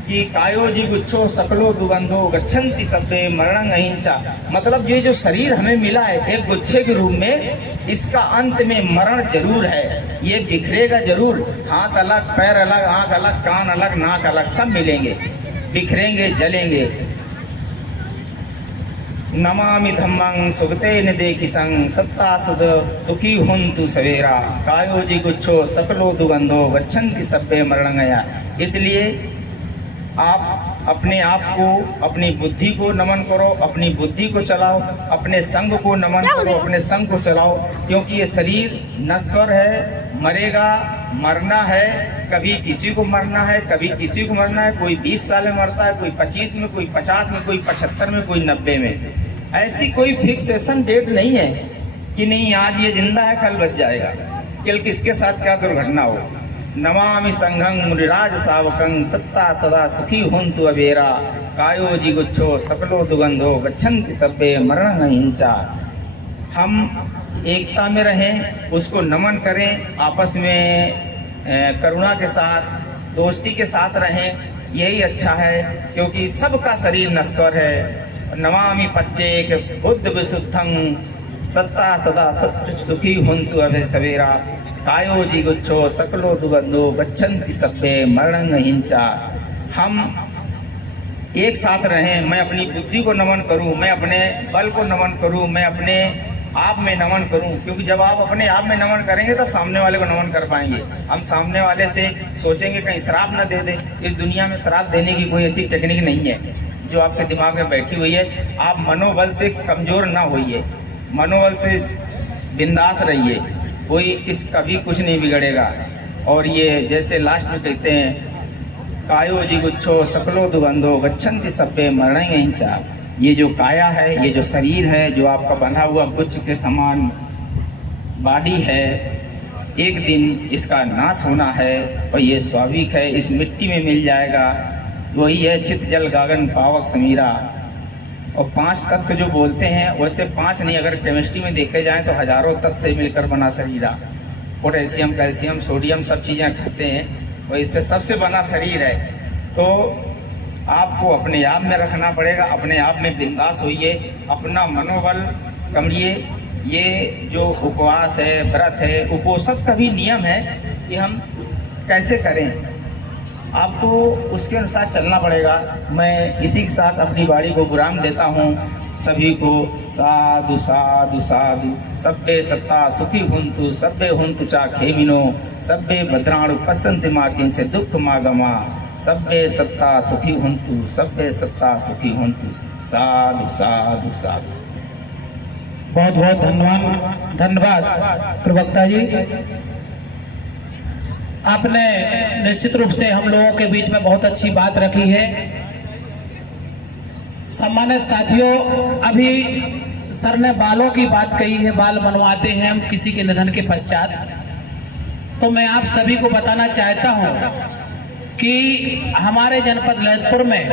कि कायो जिगुच्छो सकलो दुगंधो गच्छन्ति सप्पे मरणं अहिंसा। मतलब ये जो शरीर हमें मिला है एक गुच्छे के रूप में, इसका अंत में मरण जरूर है। ये बिखरेगा जरूर, हाथ अलग, पैर अलग, आंख अलग, कान अलग, नाक अलग, सब मिलेंगे, बिखरेंगे, जलेंगे। नमामि धम्मं सुगतेन देखितं सत्ता सद सुखी हुन्तु सवेरा कायो जिगुच्छो सकलो दुगंधो गच्छन्ति सप्पे मरणंगया। इसलिए आप अपने आप को, अपनी बुद्धि को नमन करो, अपनी बुद्धि को चलाओ, अपने संग को नमन करो, अपने संग को चलाओ, क्योंकि ये शरीर नश्वर है, मरेगा, मरना है। कभी किसी को मरना है, कभी किसी को मरना है। कोई 20 साल में मरता है, कोई 25 में, कोई 50 में, कोई 75 में, कोई 90 में। ऐसी कोई फिक्सेशन डेट नहीं है कि नहीं आज ये जिंदा है कल बच जाएगा, कल किसके साथ क्या दुर्घटना हो। नमामि संघं मुनिराज सावकं सत्ता सदा सुखी हुन्तु अवेरा कायो जिगुच्छो सकलो दुगंधो गच्छन्ति सप्पे मरणं अहिंसा। हम एकता में रहें, उसको नमन करें, आपस में करुणा के साथ, दोस्ती के साथ रहें, यही अच्छा है, क्योंकि सबका शरीर नश्वर है। नमामि पच्चेक बुद्ध विशुद्धं सत्ता सदा सत्य सुखी हुंतु अभे सवेरा कायो जी गुच्छो सकलो दुगंधो गच्छन्ति सभ्ये मरणं हिंसा। हम एक साथ रहें, मैं अपनी बुद्धि को नमन करूं, मैं अपने बल को नमन करूं, मैं अपने आप में नमन करूं, क्योंकि जब आप अपने आप में नमन करेंगे तब सामने वाले को नमन कर पाएंगे। हम सामने वाले से सोचेंगे कहीं श्राप न दे दे। इस दुनिया में श्राप देने की कोई ऐसी टेक्निक नहीं है जो आपके दिमाग में बैठी हुई है। आप मनोबल से कमज़ोर ना होइए, मनोबल से बिंदास रहिए, कभी कुछ नहीं बिगड़ेगा। और ये जैसे लास्ट में कहते हैं कायो जी गुच्छो सकलो दुगंधो गच्छन्ति सभ्ये मरणं हिंसा। ये जो काया है, ये जो शरीर है, जो आपका बंधा हुआ गुच्छ के समान बॉडी है, एक दिन इसका नाश होना है और ये स्वाभाविक है, इस मिट्टी में मिल जाएगा। वही है चित जल गगन पावक समीरा। और 5 तत्व जो बोलते हैं वैसे 5 नहीं, अगर केमिस्ट्री में देखे जाएं तो हजारों तत्व से मिलकर बना शरीरा। पोटेशियम, कैल्शियम, सोडियम सब चीज़ें खाते हैं और इससे सबसे बना शरीर है। तो आपको अपने आप में रखना पड़ेगा, अपने आप में बिंदास होइए, अपना मनोबल कमरिए। ये जो उपवास है, व्रत है, उपोषण का भी नियम है कि हम कैसे करें, आपको उसके अनुसार चलना पड़ेगा। मैं इसी के साथ अपनी वाणी को विराम देता हूँ। सभी को साधु साधु साधु। सभ्ये सत्ता सुखी हुंतु सभ्ये हुंतु चा खेमिनो सभ्ये भद्राणु पश्यन्ति मा किंचित् दुःख मा गमा सभ्ये सत्ता सुखी हुंतु सभ्ये सत्ता सुखी हुंतु। साधु साधु साधु। बहुत बहुत धन्यवाद प्रवक्ता जी। आपने निश्चित रूप से हम लोगों के बीच में बहुत अच्छी बात रखी है। सम्मानित साथियों, अभी सर ने बालों की बात कही है, बाल बनवाते हैं हम किसी के निधन के पश्चात। तो मैं आप सभी को बताना चाहता हूं कि हमारे जनपद ललितपुर में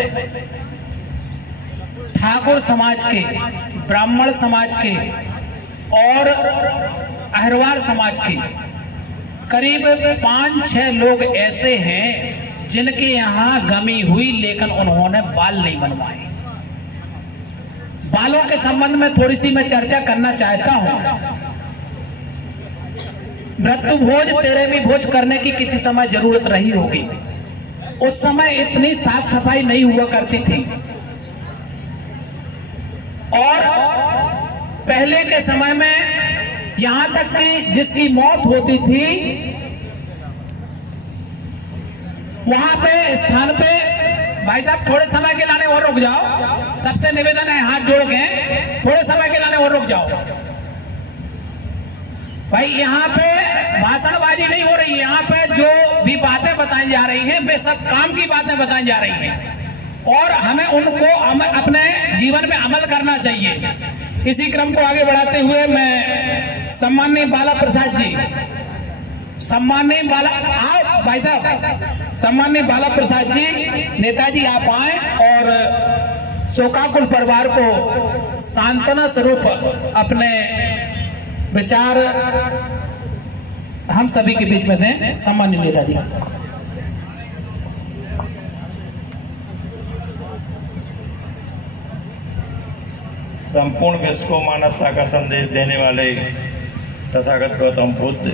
ठाकुर समाज के, ब्राह्मण समाज के और अहिरवार समाज के करीब 5-6 लोग ऐसे हैं जिनके यहाँ गमी हुई लेकिन उन्होंने बाल नहीं बनवाए। बालों के संबंध में थोड़ी सी मैं चर्चा करना चाहता हूं। मृत्यु भोज तेरे भी भोज करने की किसी समय जरूरत रही होगी। उस समय इतनी साफ सफाई नहीं हुआ करती थी और पहले के समय में यहां तक कि जिसकी मौत होती थी वहां पे स्थान पे, भाई साहब थोड़े समय के लाने और रुक जाओ, सबसे निवेदन है हाथ जोड़ के, थोड़े समय के लाने और रुक जाओ भाई। यहाँ पे भाषणबाजी नहीं हो रही है, यहाँ पे जो भी बातें बताई जा रही हैं वे सब काम की बातें बताई जा रही हैं और हमें उनको अपने जीवन में अमल करना चाहिए। इसी क्रम को आगे बढ़ाते हुए मैं सम्माननीय बाला प्रसाद जी, सम्माननीय बाला, आओ भाई साहब, सम्माननीय बाला प्रसाद जी, नेताजी आप आए और शोकाकुल परिवार को सांत्वना स्वरूप अपने विचार हम सभी के बीच में दें। सम्माननीय नेताजी। संपूर्ण विश्व को मानवता का संदेश देने वाले तथागत गौतम बुद्ध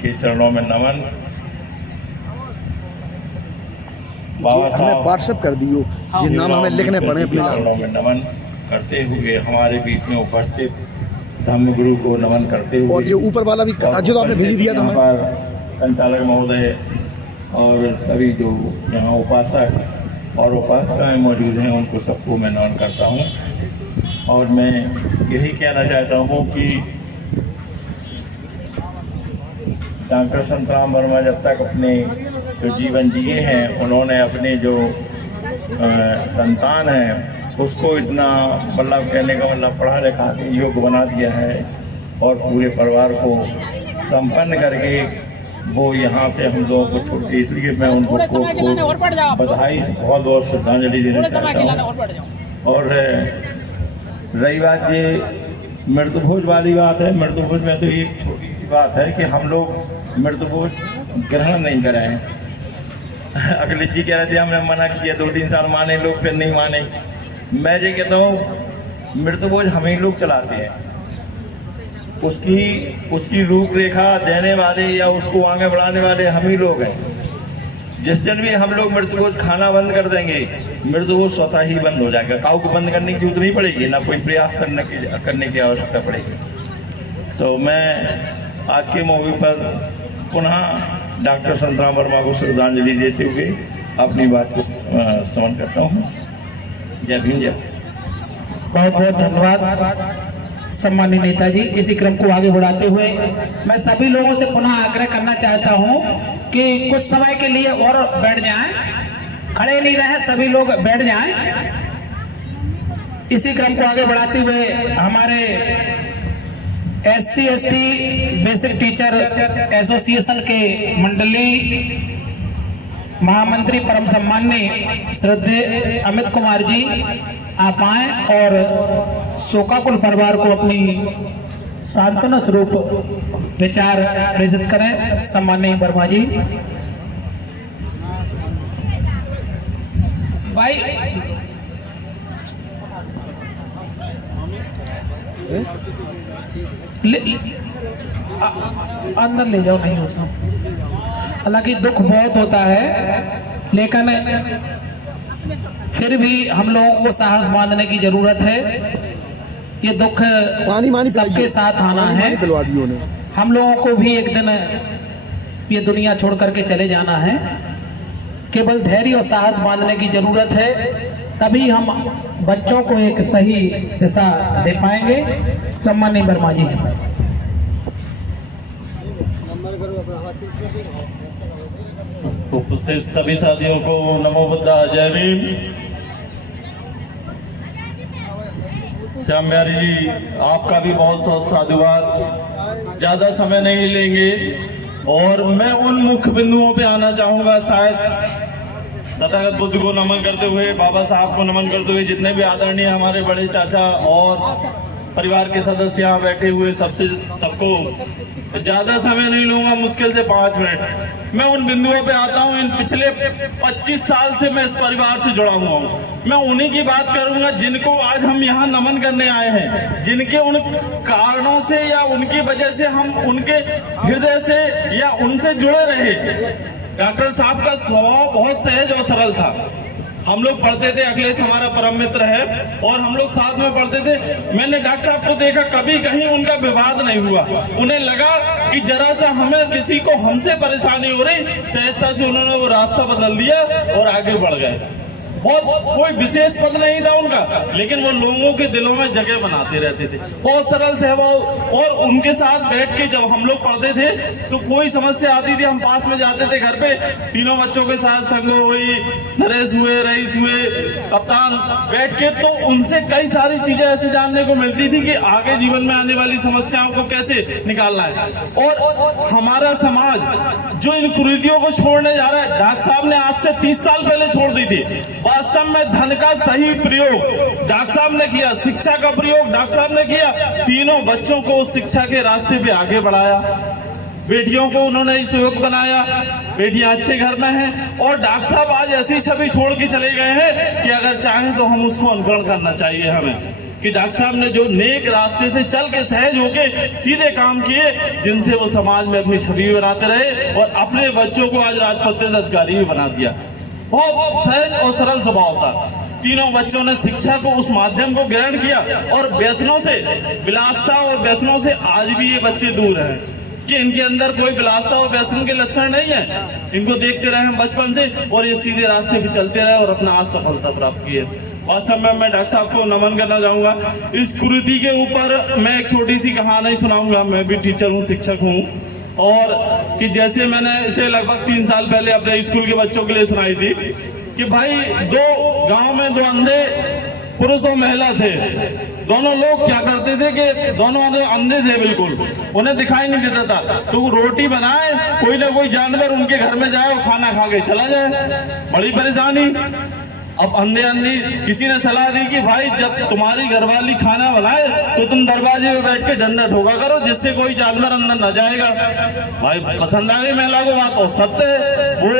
के चरणों में नमन। बाबा साहब व्हाट्सएप कर दियो, ये नाम हमें लिखने पड़े अपने चरणों में नमन करते हुए हमारे बीच में उपस्थित धर्मगुरु को नमन करते हुए, और ये ऊपर वाला भी जो तो आपने भेज दिया था यहाँ पर संचालक महोदय और सभी जो यहाँ उपासक और उपासिकाएं मौजूद हैं उनको सबको मैं नमन करता हूँ। और मैं यही कहना चाहता हूँ कि डॉक्टर संतराम वर्मा जब तक अपने जो जीवन जिए हैं उन्होंने अपने जो संतान है उसको इतना मतलब कहने का मतलब पढ़ा लिखा के योग्य बना दिया है और पूरे परिवार को संपन्न करके वो यहाँ से हम लोगों को छुट्टी, इसलिए मैं उनको बधाई बहुत बहुत श्रद्धांजलि देना चाहता हूँ। और रही बात ये मृत्युभोज वाली बात है, मृत्युभोज में तो एक छोटी सी बात है कि हम लोग मृत्युभोज ग्रहण नहीं करें। अखिलेश जी कह रहे थे हमने मना किया 2-3 साल माने लोग, फिर नहीं माने। मैं ये कहता हूँ मृत्युभोज हम ही लोग चलाते हैं, उसकी रूपरेखा देने वाले या उसको आगे बढ़ाने वाले हम ही लोग हैं। जिस दिन भी हम लोग मृत्युभोज खाना बंद कर देंगे, मृत्युभोज स्वतः ही बंद हो जाएगा। काऊ को बंद करने की जरूरत नहीं पड़ेगी, ना कोई प्रयास करने की आवश्यकता पड़ेगी। तो मैं आज के मौके पर पुनः डॉक्टर संतराम वर्मा को श्रद्धांजलि देते हुए अपनी बात को समन करता हूँ। जय भीम, जय। बहुत बहुत धन्यवाद सम्मानित नेताजी। इसी क्रम को आगे बढ़ाते हुए मैं सभी लोगों से पुनः आग्रह करना चाहता हूं कि कुछ समय के लिए और बैठ जाएं, खड़े नहीं रहे, सभी लोग बैठ जाएं। इसी क्रम को आगे बढ़ाते हुए हमारे SC/ST बेसिक टीचर एसोसिएशन के मंडली महामंत्री परम सम्माननीय श्रद्धेय अमित कुमार जी आप आए और शोकाकुल परिवार को अपनी सांत्वना स्वरूप विचार प्रेषित करें। सम्माननीय वर्मा जी। भाई अंदर ले जाओ, नहीं उसमें। हालांकि दुख बहुत होता है, लेकिन फिर भी हम लोगों को साहस बांधने की जरूरत है। ये दुख सबके साथ आना है। हम लोगों को भी एक दिन ये दुनिया छोड़ करके चले जाना है। केवल धैर्य और साहस बांधने की जरूरत है, तभी हम बच्चों को एक सही दिशा दे पाएंगे। सम्माननीय वर्मा जी। उपस्थित सभी साथियों को नमो बुद्धा, जय भीम। श्याम बिहारी जी, आपका भी बहुत बहुत साधुवाद। ज्यादा समय नहीं लेंगे और मैं उन मुख्य बिंदुओं पे आना चाहूंगा। शायद तथागत बुद्ध को नमन करते हुए, बाबा साहब को नमन करते हुए, जितने भी आदरणीय हमारे बड़े चाचा और परिवार के सदस्य यहाँ बैठे हुए, सबको ज्यादा समय नहीं लूंगा, मुश्किल से 5 मिनट। मैं उन बिंदुओं पे आता हूँ। इन पिछले 25 साल से मैं इस परिवार से जुड़ा हुआ हूँ। मैं उन्हीं की बात करूंगा जिनको आज हम यहाँ नमन करने आए हैं, जिनके उन कारणों से या उनकी वजह से हम उनके हृदय से या उनसे जुड़े रहे। डॉक्टर साहब का स्वभाव बहुत सहज और सरल था। हम लोग पढ़ते थे, अखिलेश हमारा परम मित्र है और हम लोग साथ में पढ़ते थे। मैंने डॉक्टर साहब को देखा, कभी कहीं उनका विवाद नहीं हुआ। उन्हें लगा कि जरा सा हमें किसी को हमसे परेशानी हो रही, सहजता से उन्होंने वो रास्ता बदल दिया और आगे बढ़ गए। बहुत कोई विशेष पद नहीं था उनका, लेकिन वो लोगों के दिलों में जगह बनाते रहते थे। बहुत सरल स्वभाव। और उनके साथ बैठ के जब हम लोग पढ़ते थे तो कोई समस्या आती थी, हम पास में जाते थे घर पे, तीनों बच्चों के साथ संग हुई, नरेश हुए, रईस हुए, कप्तान, बैठ के तो उनसे कई सारी चीजें ऐसी जानने को मिलती थी कि आगे जीवन में आने वाली समस्याओं को कैसे निकालना है। और हमारा समाज जो इन कुरीतियों को छोड़ने जा रहा है, डॉक्टर साहब ने आज से 30 साल पहले छोड़ दी थी। वास्तव में धन का सही प्रयोग डॉक्टर साहब ने किया, शिक्षा का प्रयोग डॉक्टर साहब ने किया। तीनों बच्चों को शिक्षा के रास्ते पे आगे बढ़ाया। बेटियों को उन्होंने सहयोग बनाया, बेटियां अच्छे घर में हैं। और डॉक्टर साहब आज ऐसी छवि छोड़ के चले गए हैं कि अगर चाहें तो हम उसको अनुकरण करना चाहिए हमें, कि डॉक्टर साहब ने जो नेक रास्ते से चल के सहज होके सीधे काम किए, जिनसे वो समाज में अपनी छवि बनाते रहे और अपने बच्चों को आज राजपत्रित अधिकारी भी बना दिया। बहुत सहज और सरल स्वभाव था। तीनों बच्चों ने शिक्षा को, उस माध्यम को ग्रहण किया और व्यसनों से, विलासता और व्यसनों से आज भी ये बच्चे दूर हैं कि इनके अंदर कोई विलासता और व्यसन के लक्षण नहीं है। इनको देखते रहे हम बचपन से और ये सीधे रास्ते पे चलते रहे और अपना आज सफलता प्राप्त की है। वास्तव में मैं डॉक्टर साहब को नमन करना चाहूँगा। इस कुरीति के ऊपर मैं एक छोटी सी कहानी सुनाऊंगा। मैं भी टीचर हूँ, शिक्षक हूँ, और कि जैसे मैंने इसे लगभग 3 साल पहले अपने स्कूल के बच्चों के लिए सुनाई थी कि भाई गांव में 2 अंधे पुरुष और महिला थे। दोनों लोग क्या करते थे कि दोनों अंधे थे, बिल्कुल उन्हें दिखाई नहीं देता था। तो वो रोटी बनाए, कोई ना कोई जानवर उनके घर में जाए और खाना खा के चला जाए। बड़ी परेशानी। अब अंधे किसी ने सलाह दी कि भाई जब तुम्हारी घरवाली खाना बनाए तो तुम दरवाजे में बैठ के डंडा ठोका करो, जिससे कोई जानवर अंदर न जाएगा। भाई पसंद आ गई महिला को बात, और सत्य है। वो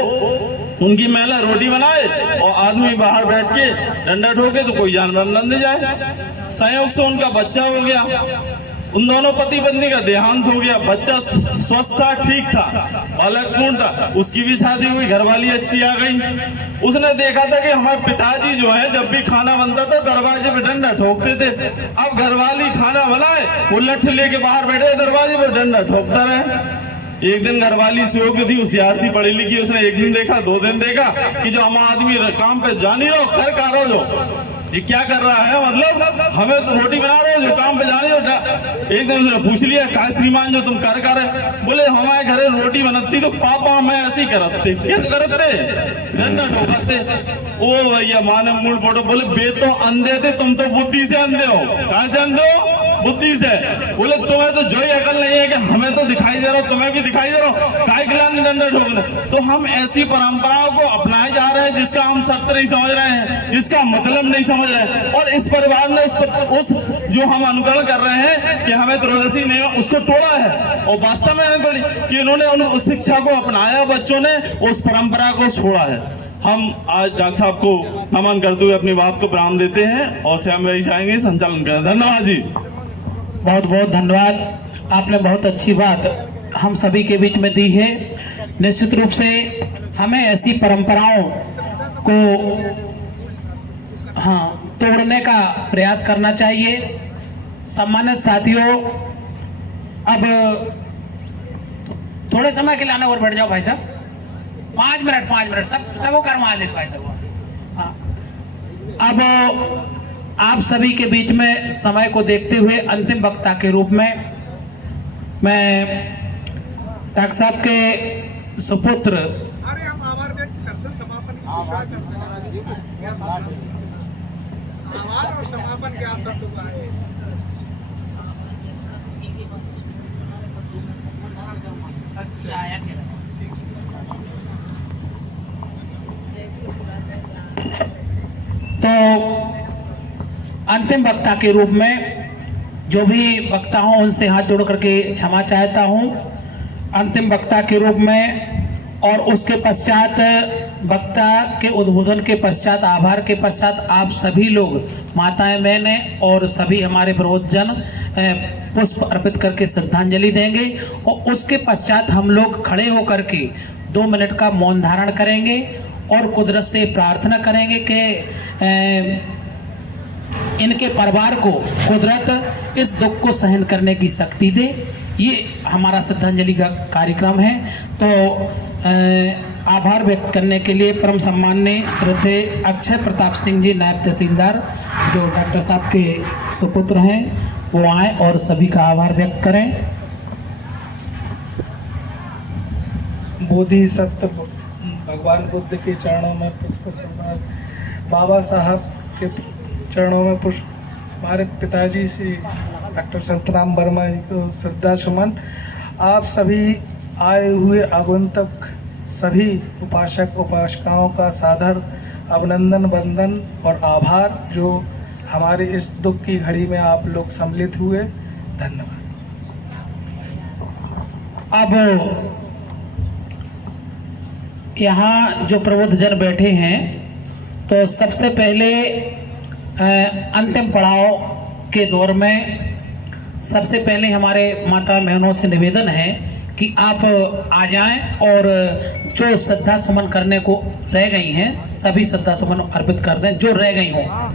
उनकी महिला रोटी बनाए और आदमी बाहर बैठ के डंडा ठोके तो कोई जानवर न जाए। संयोग से उनका बच्चा हो गया, उन दोनों पति पत्नी का देहांत हो गया। बच्चा स्वस्थ था, ठीक था, बालक पूर्ण था, उसकी भी शादी हुई, घरवाली अच्छी आ गई। उसने देखा था कि हमारे पिताजी जो है जब भी खाना बनता था दरवाजे पे डंडा ठोकते थे। अब घरवाली खाना बनाए, वो लठ लेके बाहर बैठे दरवाजे पे डंडा ठोकता रहे। एक दिन घरवाली सहयोगी थी, होशियार थी, पढ़ी लिखी, उसने एक दिन देखा, 2 दिन देखा कि जो हम आदमी काम पे जा नहीं रहो, कर का रहो, जो ये क्या कर रहा है, मतलब हमें तो रोटी बना रहे हो, जो काम पे जाने हो। एक दिन उसने पूछ लिया, का श्रीमान जो तुम कर रहे? बोले हमारे घरे रोटी बनती तो पापा मैं ऐसे ही करते। कैसे करते? डंडा ठोकते। ओ भैया माने मूल फोटो। बोले बे तो अंधे थे, तुम तो बुद्धि से अंधे हो। कहाँ से अंधे हो? बुद्धि से। बोले तुम्हें तो जो ही अकल नहीं है कि हमें तो दिखाई दे रहा हो, तुम्हें भी दिखाई दे रहा हो, काय खिलाने डंडा ठोकने। तो हम ऐसी परंपराओं को अपनाए जा रहे हैं जिसका हम सत्य नहीं समझ रहे हैं, जिसका मतलब नहीं समझ रहे हैं। और इस परिवार ने उस जो हम अनुकरण कर रहे हैं कि हमें त्रयोदशी नहीं, उसको तोड़ा है। और वास्तव में कि इन्होंने उस शिक्षा को अपनाया, बच्चों ने उस परंपरा को छोड़ा है। हम आज डॉक्टर साहब को नमन करते हुए अपनी बात को विराम देते हैं और श्याम भाई चाहेंगे संचालन करें। धन्यवाद जी। बहुत बहुत धन्यवाद। आपने बहुत अच्छी बात हम सभी के बीच में दी है। निश्चित रूप से हमें ऐसी परंपराओं को तोड़ने का प्रयास करना चाहिए। सम्मानित साथियों, अब थोड़े समय के लिए आने और बैठ जाओ भाई साहब। 5 मिनट सबको करवा दे भाई साहब। हाँ, अब आप सभी के बीच में समय को देखते हुए अंतिम वक्ता के रूप में मैं डॉक्टर साहब के सुपुत्र तो अंतिम वक्ता के रूप में जो भी वक्ता हों उनसे हाथ जोड़ करके क्षमा चाहता हूं। अंतिम वक्ता के रूप में और उसके पश्चात वक्ता के उद्बोधन के पश्चात, आभार के पश्चात आप सभी लोग, माताएं, बहनें और सभी हमारे प्रबुद्धजन पुष्प अर्पित करके श्रद्धांजलि देंगे। और उसके पश्चात हम लोग खड़े होकर के 2 मिनट का मौन धारण करेंगे और कुदरत से प्रार्थना करेंगे कि इनके परिवार को कुदरत इस दुख को सहन करने की शक्ति दे। ये हमारा श्रद्धांजलि का कार्यक्रम है। तो आभार व्यक्त करने के लिए परम सम्माननीय श्रद्धेय अक्षय प्रताप सिंह जी, नायब तहसीलदार, जो डॉक्टर साहब के सुपुत्र हैं, वो आए और सभी का आभार व्यक्त करें। बोधिसत्व भगवान बुद्ध के चरणों में पुष्प सम्मान, बाबा साहब के चरणों में पुष्प, हमारे पिताजी श्री डॉक्टर संतराम वर्मा जी को श्रद्धा सुमन। आप सभी आए हुए आगंतुक सभी उपासक उपासिकाओं का सादर अभिनंदन, वंदन और आभार, जो हमारे इस दुख की घड़ी में आप लोग सम्मिलित हुए। धन्यवाद। अब यहाँ जो प्रबुद्धजन बैठे हैं, तो सबसे पहले अंतिम पड़ाव के दौर में सबसे पहले हमारे माता बहनों से निवेदन है कि आप आ जाएं और जो श्रद्धा सुमन करने को रह गई हैं सभी श्रद्धा सुमन अर्पित कर दें, जो रह गई हों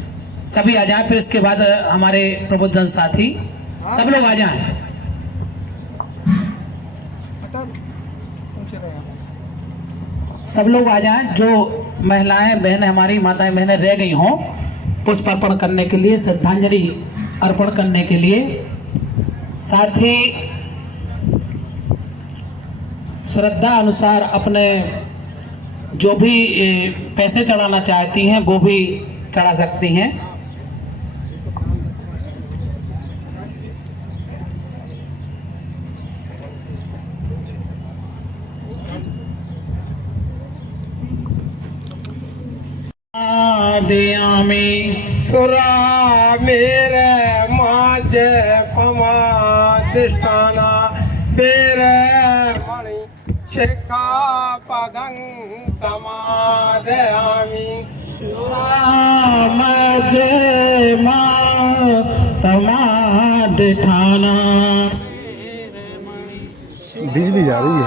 सभी आ जाएं। फिर इसके बाद हमारे प्रबुद्धजन साथी सब लोग आ जाएं। सब लोग आ जाएं, जो महिलाएं बहनें, हमारी माताएं बहनें रह गई हों पुष्प अर्पण करने के लिए, श्रद्धांजलि अर्पण करने के लिए। साथ ही श्रद्धा अनुसार अपने जो भी पैसे चढ़ाना चाहती हैं वो भी चढ़ा सकती हैं। दयामी सुरा मेरे माज पमादिष्टाना बेरे मणि शिखा पदं समादयामि ठाना बिजली जा रही है।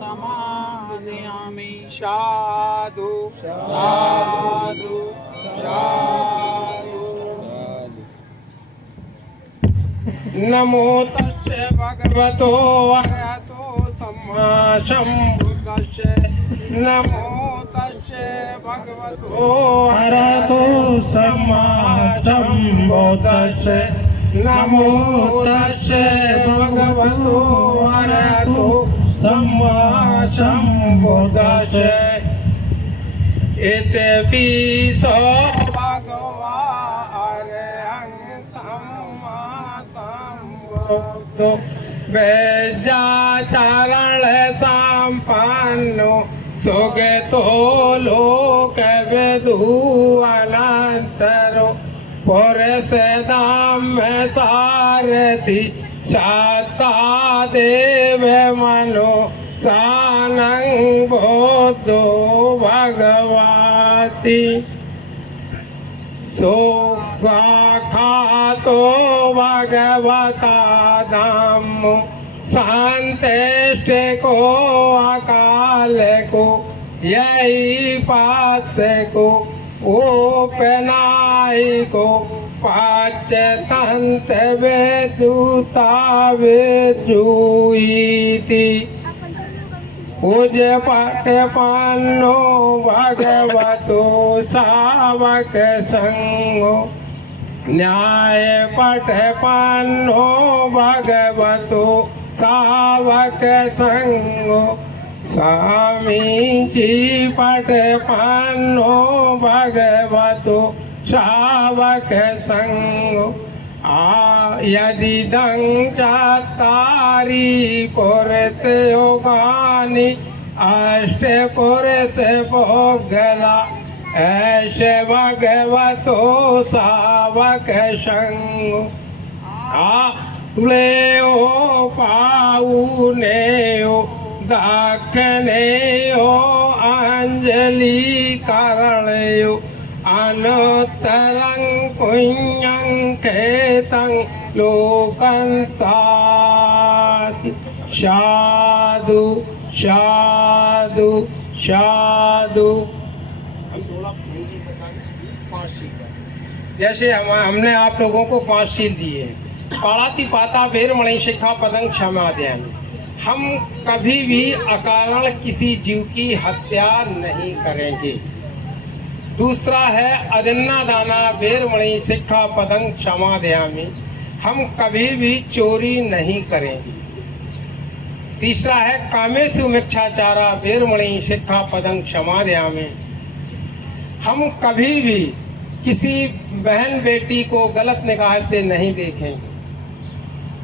समादयामि साधु साधु साधु। नमो तस्से भगवतो अरहतो सम्मा सम्बुद्धस्से। नमो तस्से भगवतो अरहतो सम्मा सम्बुद्धस्से। नमो तस्से भगवतो अरहतो सम्मा सम्बुद्धस्से। इति पिसो भगवा अरहं सम्मा सम्बुद्धो। वेदाचारण संपन्नो सुगतो लोकविदु अनन्तरो। पुरुष धाम सारथि सत्ता देव मनो सानं बोधो भगवती। सुखातो भगवता धामो शांतिष्ट को अकाल को यही पास को उपनाई को पाच तंत वेदूता वेदुईति। पूज पाठ पानो भगवतो सावक संगो। न्याय पठ पानो भगवतो सावक संगो। स्वामी जी पठ पानो भगवतो सावक संगो। यदि दं चातारी पुरत योगानि अष्ट पुरुष भोगला। ऐसे भगवतो सावक संगो। ले ओ पाऊने ओ दाखने ओ अंजलि करणे ओ। अनुत्तरं पुण्यं केतं लोकं साधु साधु साधु साधु। जैसे हमने आप लोगों को 5 शील दिए। पाणाति पाता वेरमणि शिक्षा पदं क्षमादयामि। हम कभी भी अकारण किसी जीव की हत्या नहीं करेंगे। दूसरा है अदन्ना दाना वेरमणि शिक्षा पदं क्षमादयामि। हम कभी भी चोरी नहीं करेंगे। तीसरा है कामेषु मिच्छाचारा वेरमणि शिक्षा पदं क्षमादयामि। हम कभी भी किसी बहन बेटी को गलत निगाह से नहीं देखेंगे।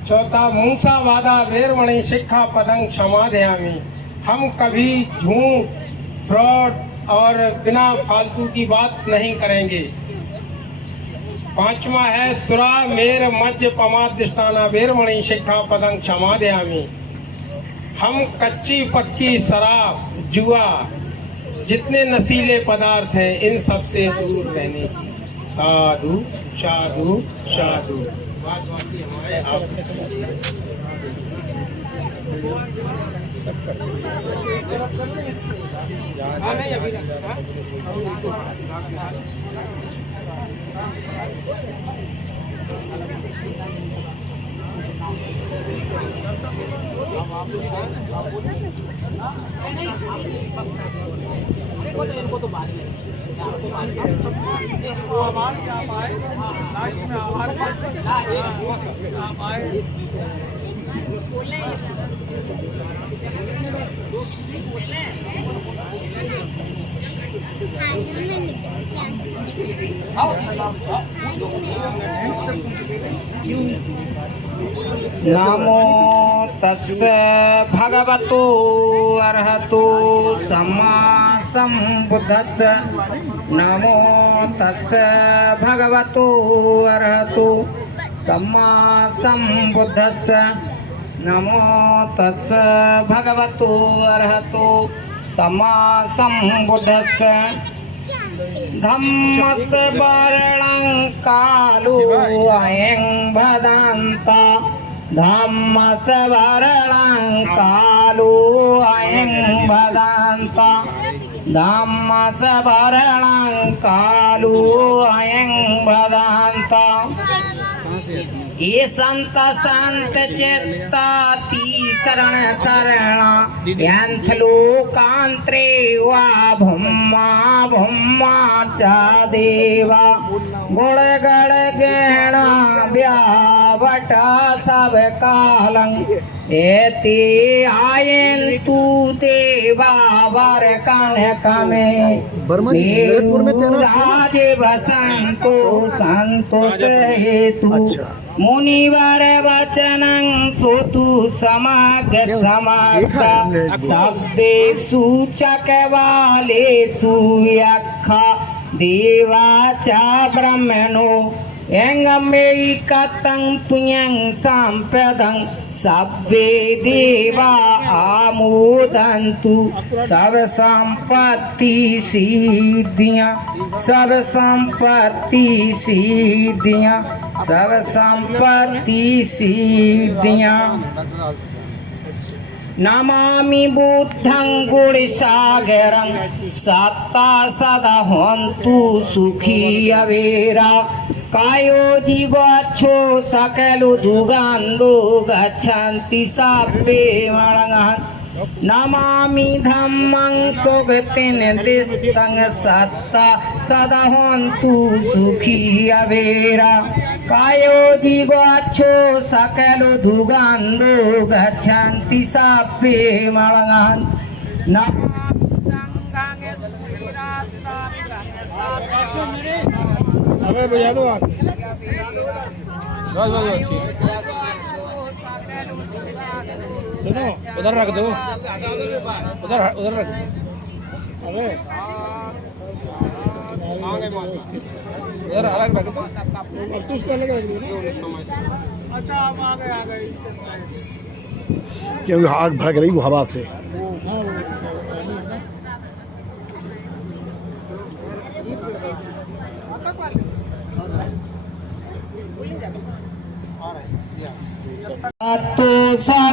चौथा मूसावादा वेरमणि शिक्षा पदं क्षमादयामि। हम कभी झूठ फ्रॉड और बिना फालतू की बात नहीं करेंगे। 5वां है सुरा मेर मज्ज पमादिष्टाना वेरमणि शिक्षा पदं क्षमादयामि। हम कच्ची पक्की शराब जुआ जितने नशीले पदार्थ हैं इन सब से दूर रहने की। साधु साधु साधु। नमो तस्से भगवतो अरहतो सम्मा सम्बुद्धस्से। नमो तस्से भगवतो अरहतो सम्मा सम्बुद्धस्से। नमो तस्से भगवतो अरहतो समासंबुद्धस्य धम्मस्य वर्णं कालो अयं भदन्त धम्मस्य वर्णं कालो अयं भदन्त धम्मस्य वर्णं कालो अयं भदन्त ये संत चित्ताति शरण शरणा यंथ लोकांतरे वा भुम्मा भुम्मा च देवा गुण गण गणा व्यावट सब कालं एते आयन तू देवा वर कन कमे राजे बसंतो संतोष हेतु मुनिवर वचनं सोतु समाग समर्थ सब्बे सूचक वाले सुयखा देवा च ब्रह्मणो एंगमेकतं पुण्यं संपदं सब्बे देवा आमोदन्तु सब संपत्ति सिद्धियां सब संपत्ति सिद्धियां सब संपत्ति सिद्धियां नमामि बुद्धं गुणसागरं सत्ता सदा हन्तु सुखी अवेरा कायो जीवच्छो सकलो दुगान्धो गच्छन्ति सब्बे मणगन् नमामि धम्मं सुगतिं दिष्टं सत्ता सदा हन्तु सुखी अवेरा कायो जीवच्छो सकलो दुगान्धो गच्छन्ति सब्बे मणगन् नमामि संघं अबे बजा दो आप सुनो उधर रख दो उधर उधर रख अबे उधर अलग रख दो अब तो उसका अलग रख दो अच्छा आप आ गए क्योंकि आग भड़क रही वो हवा से तो सा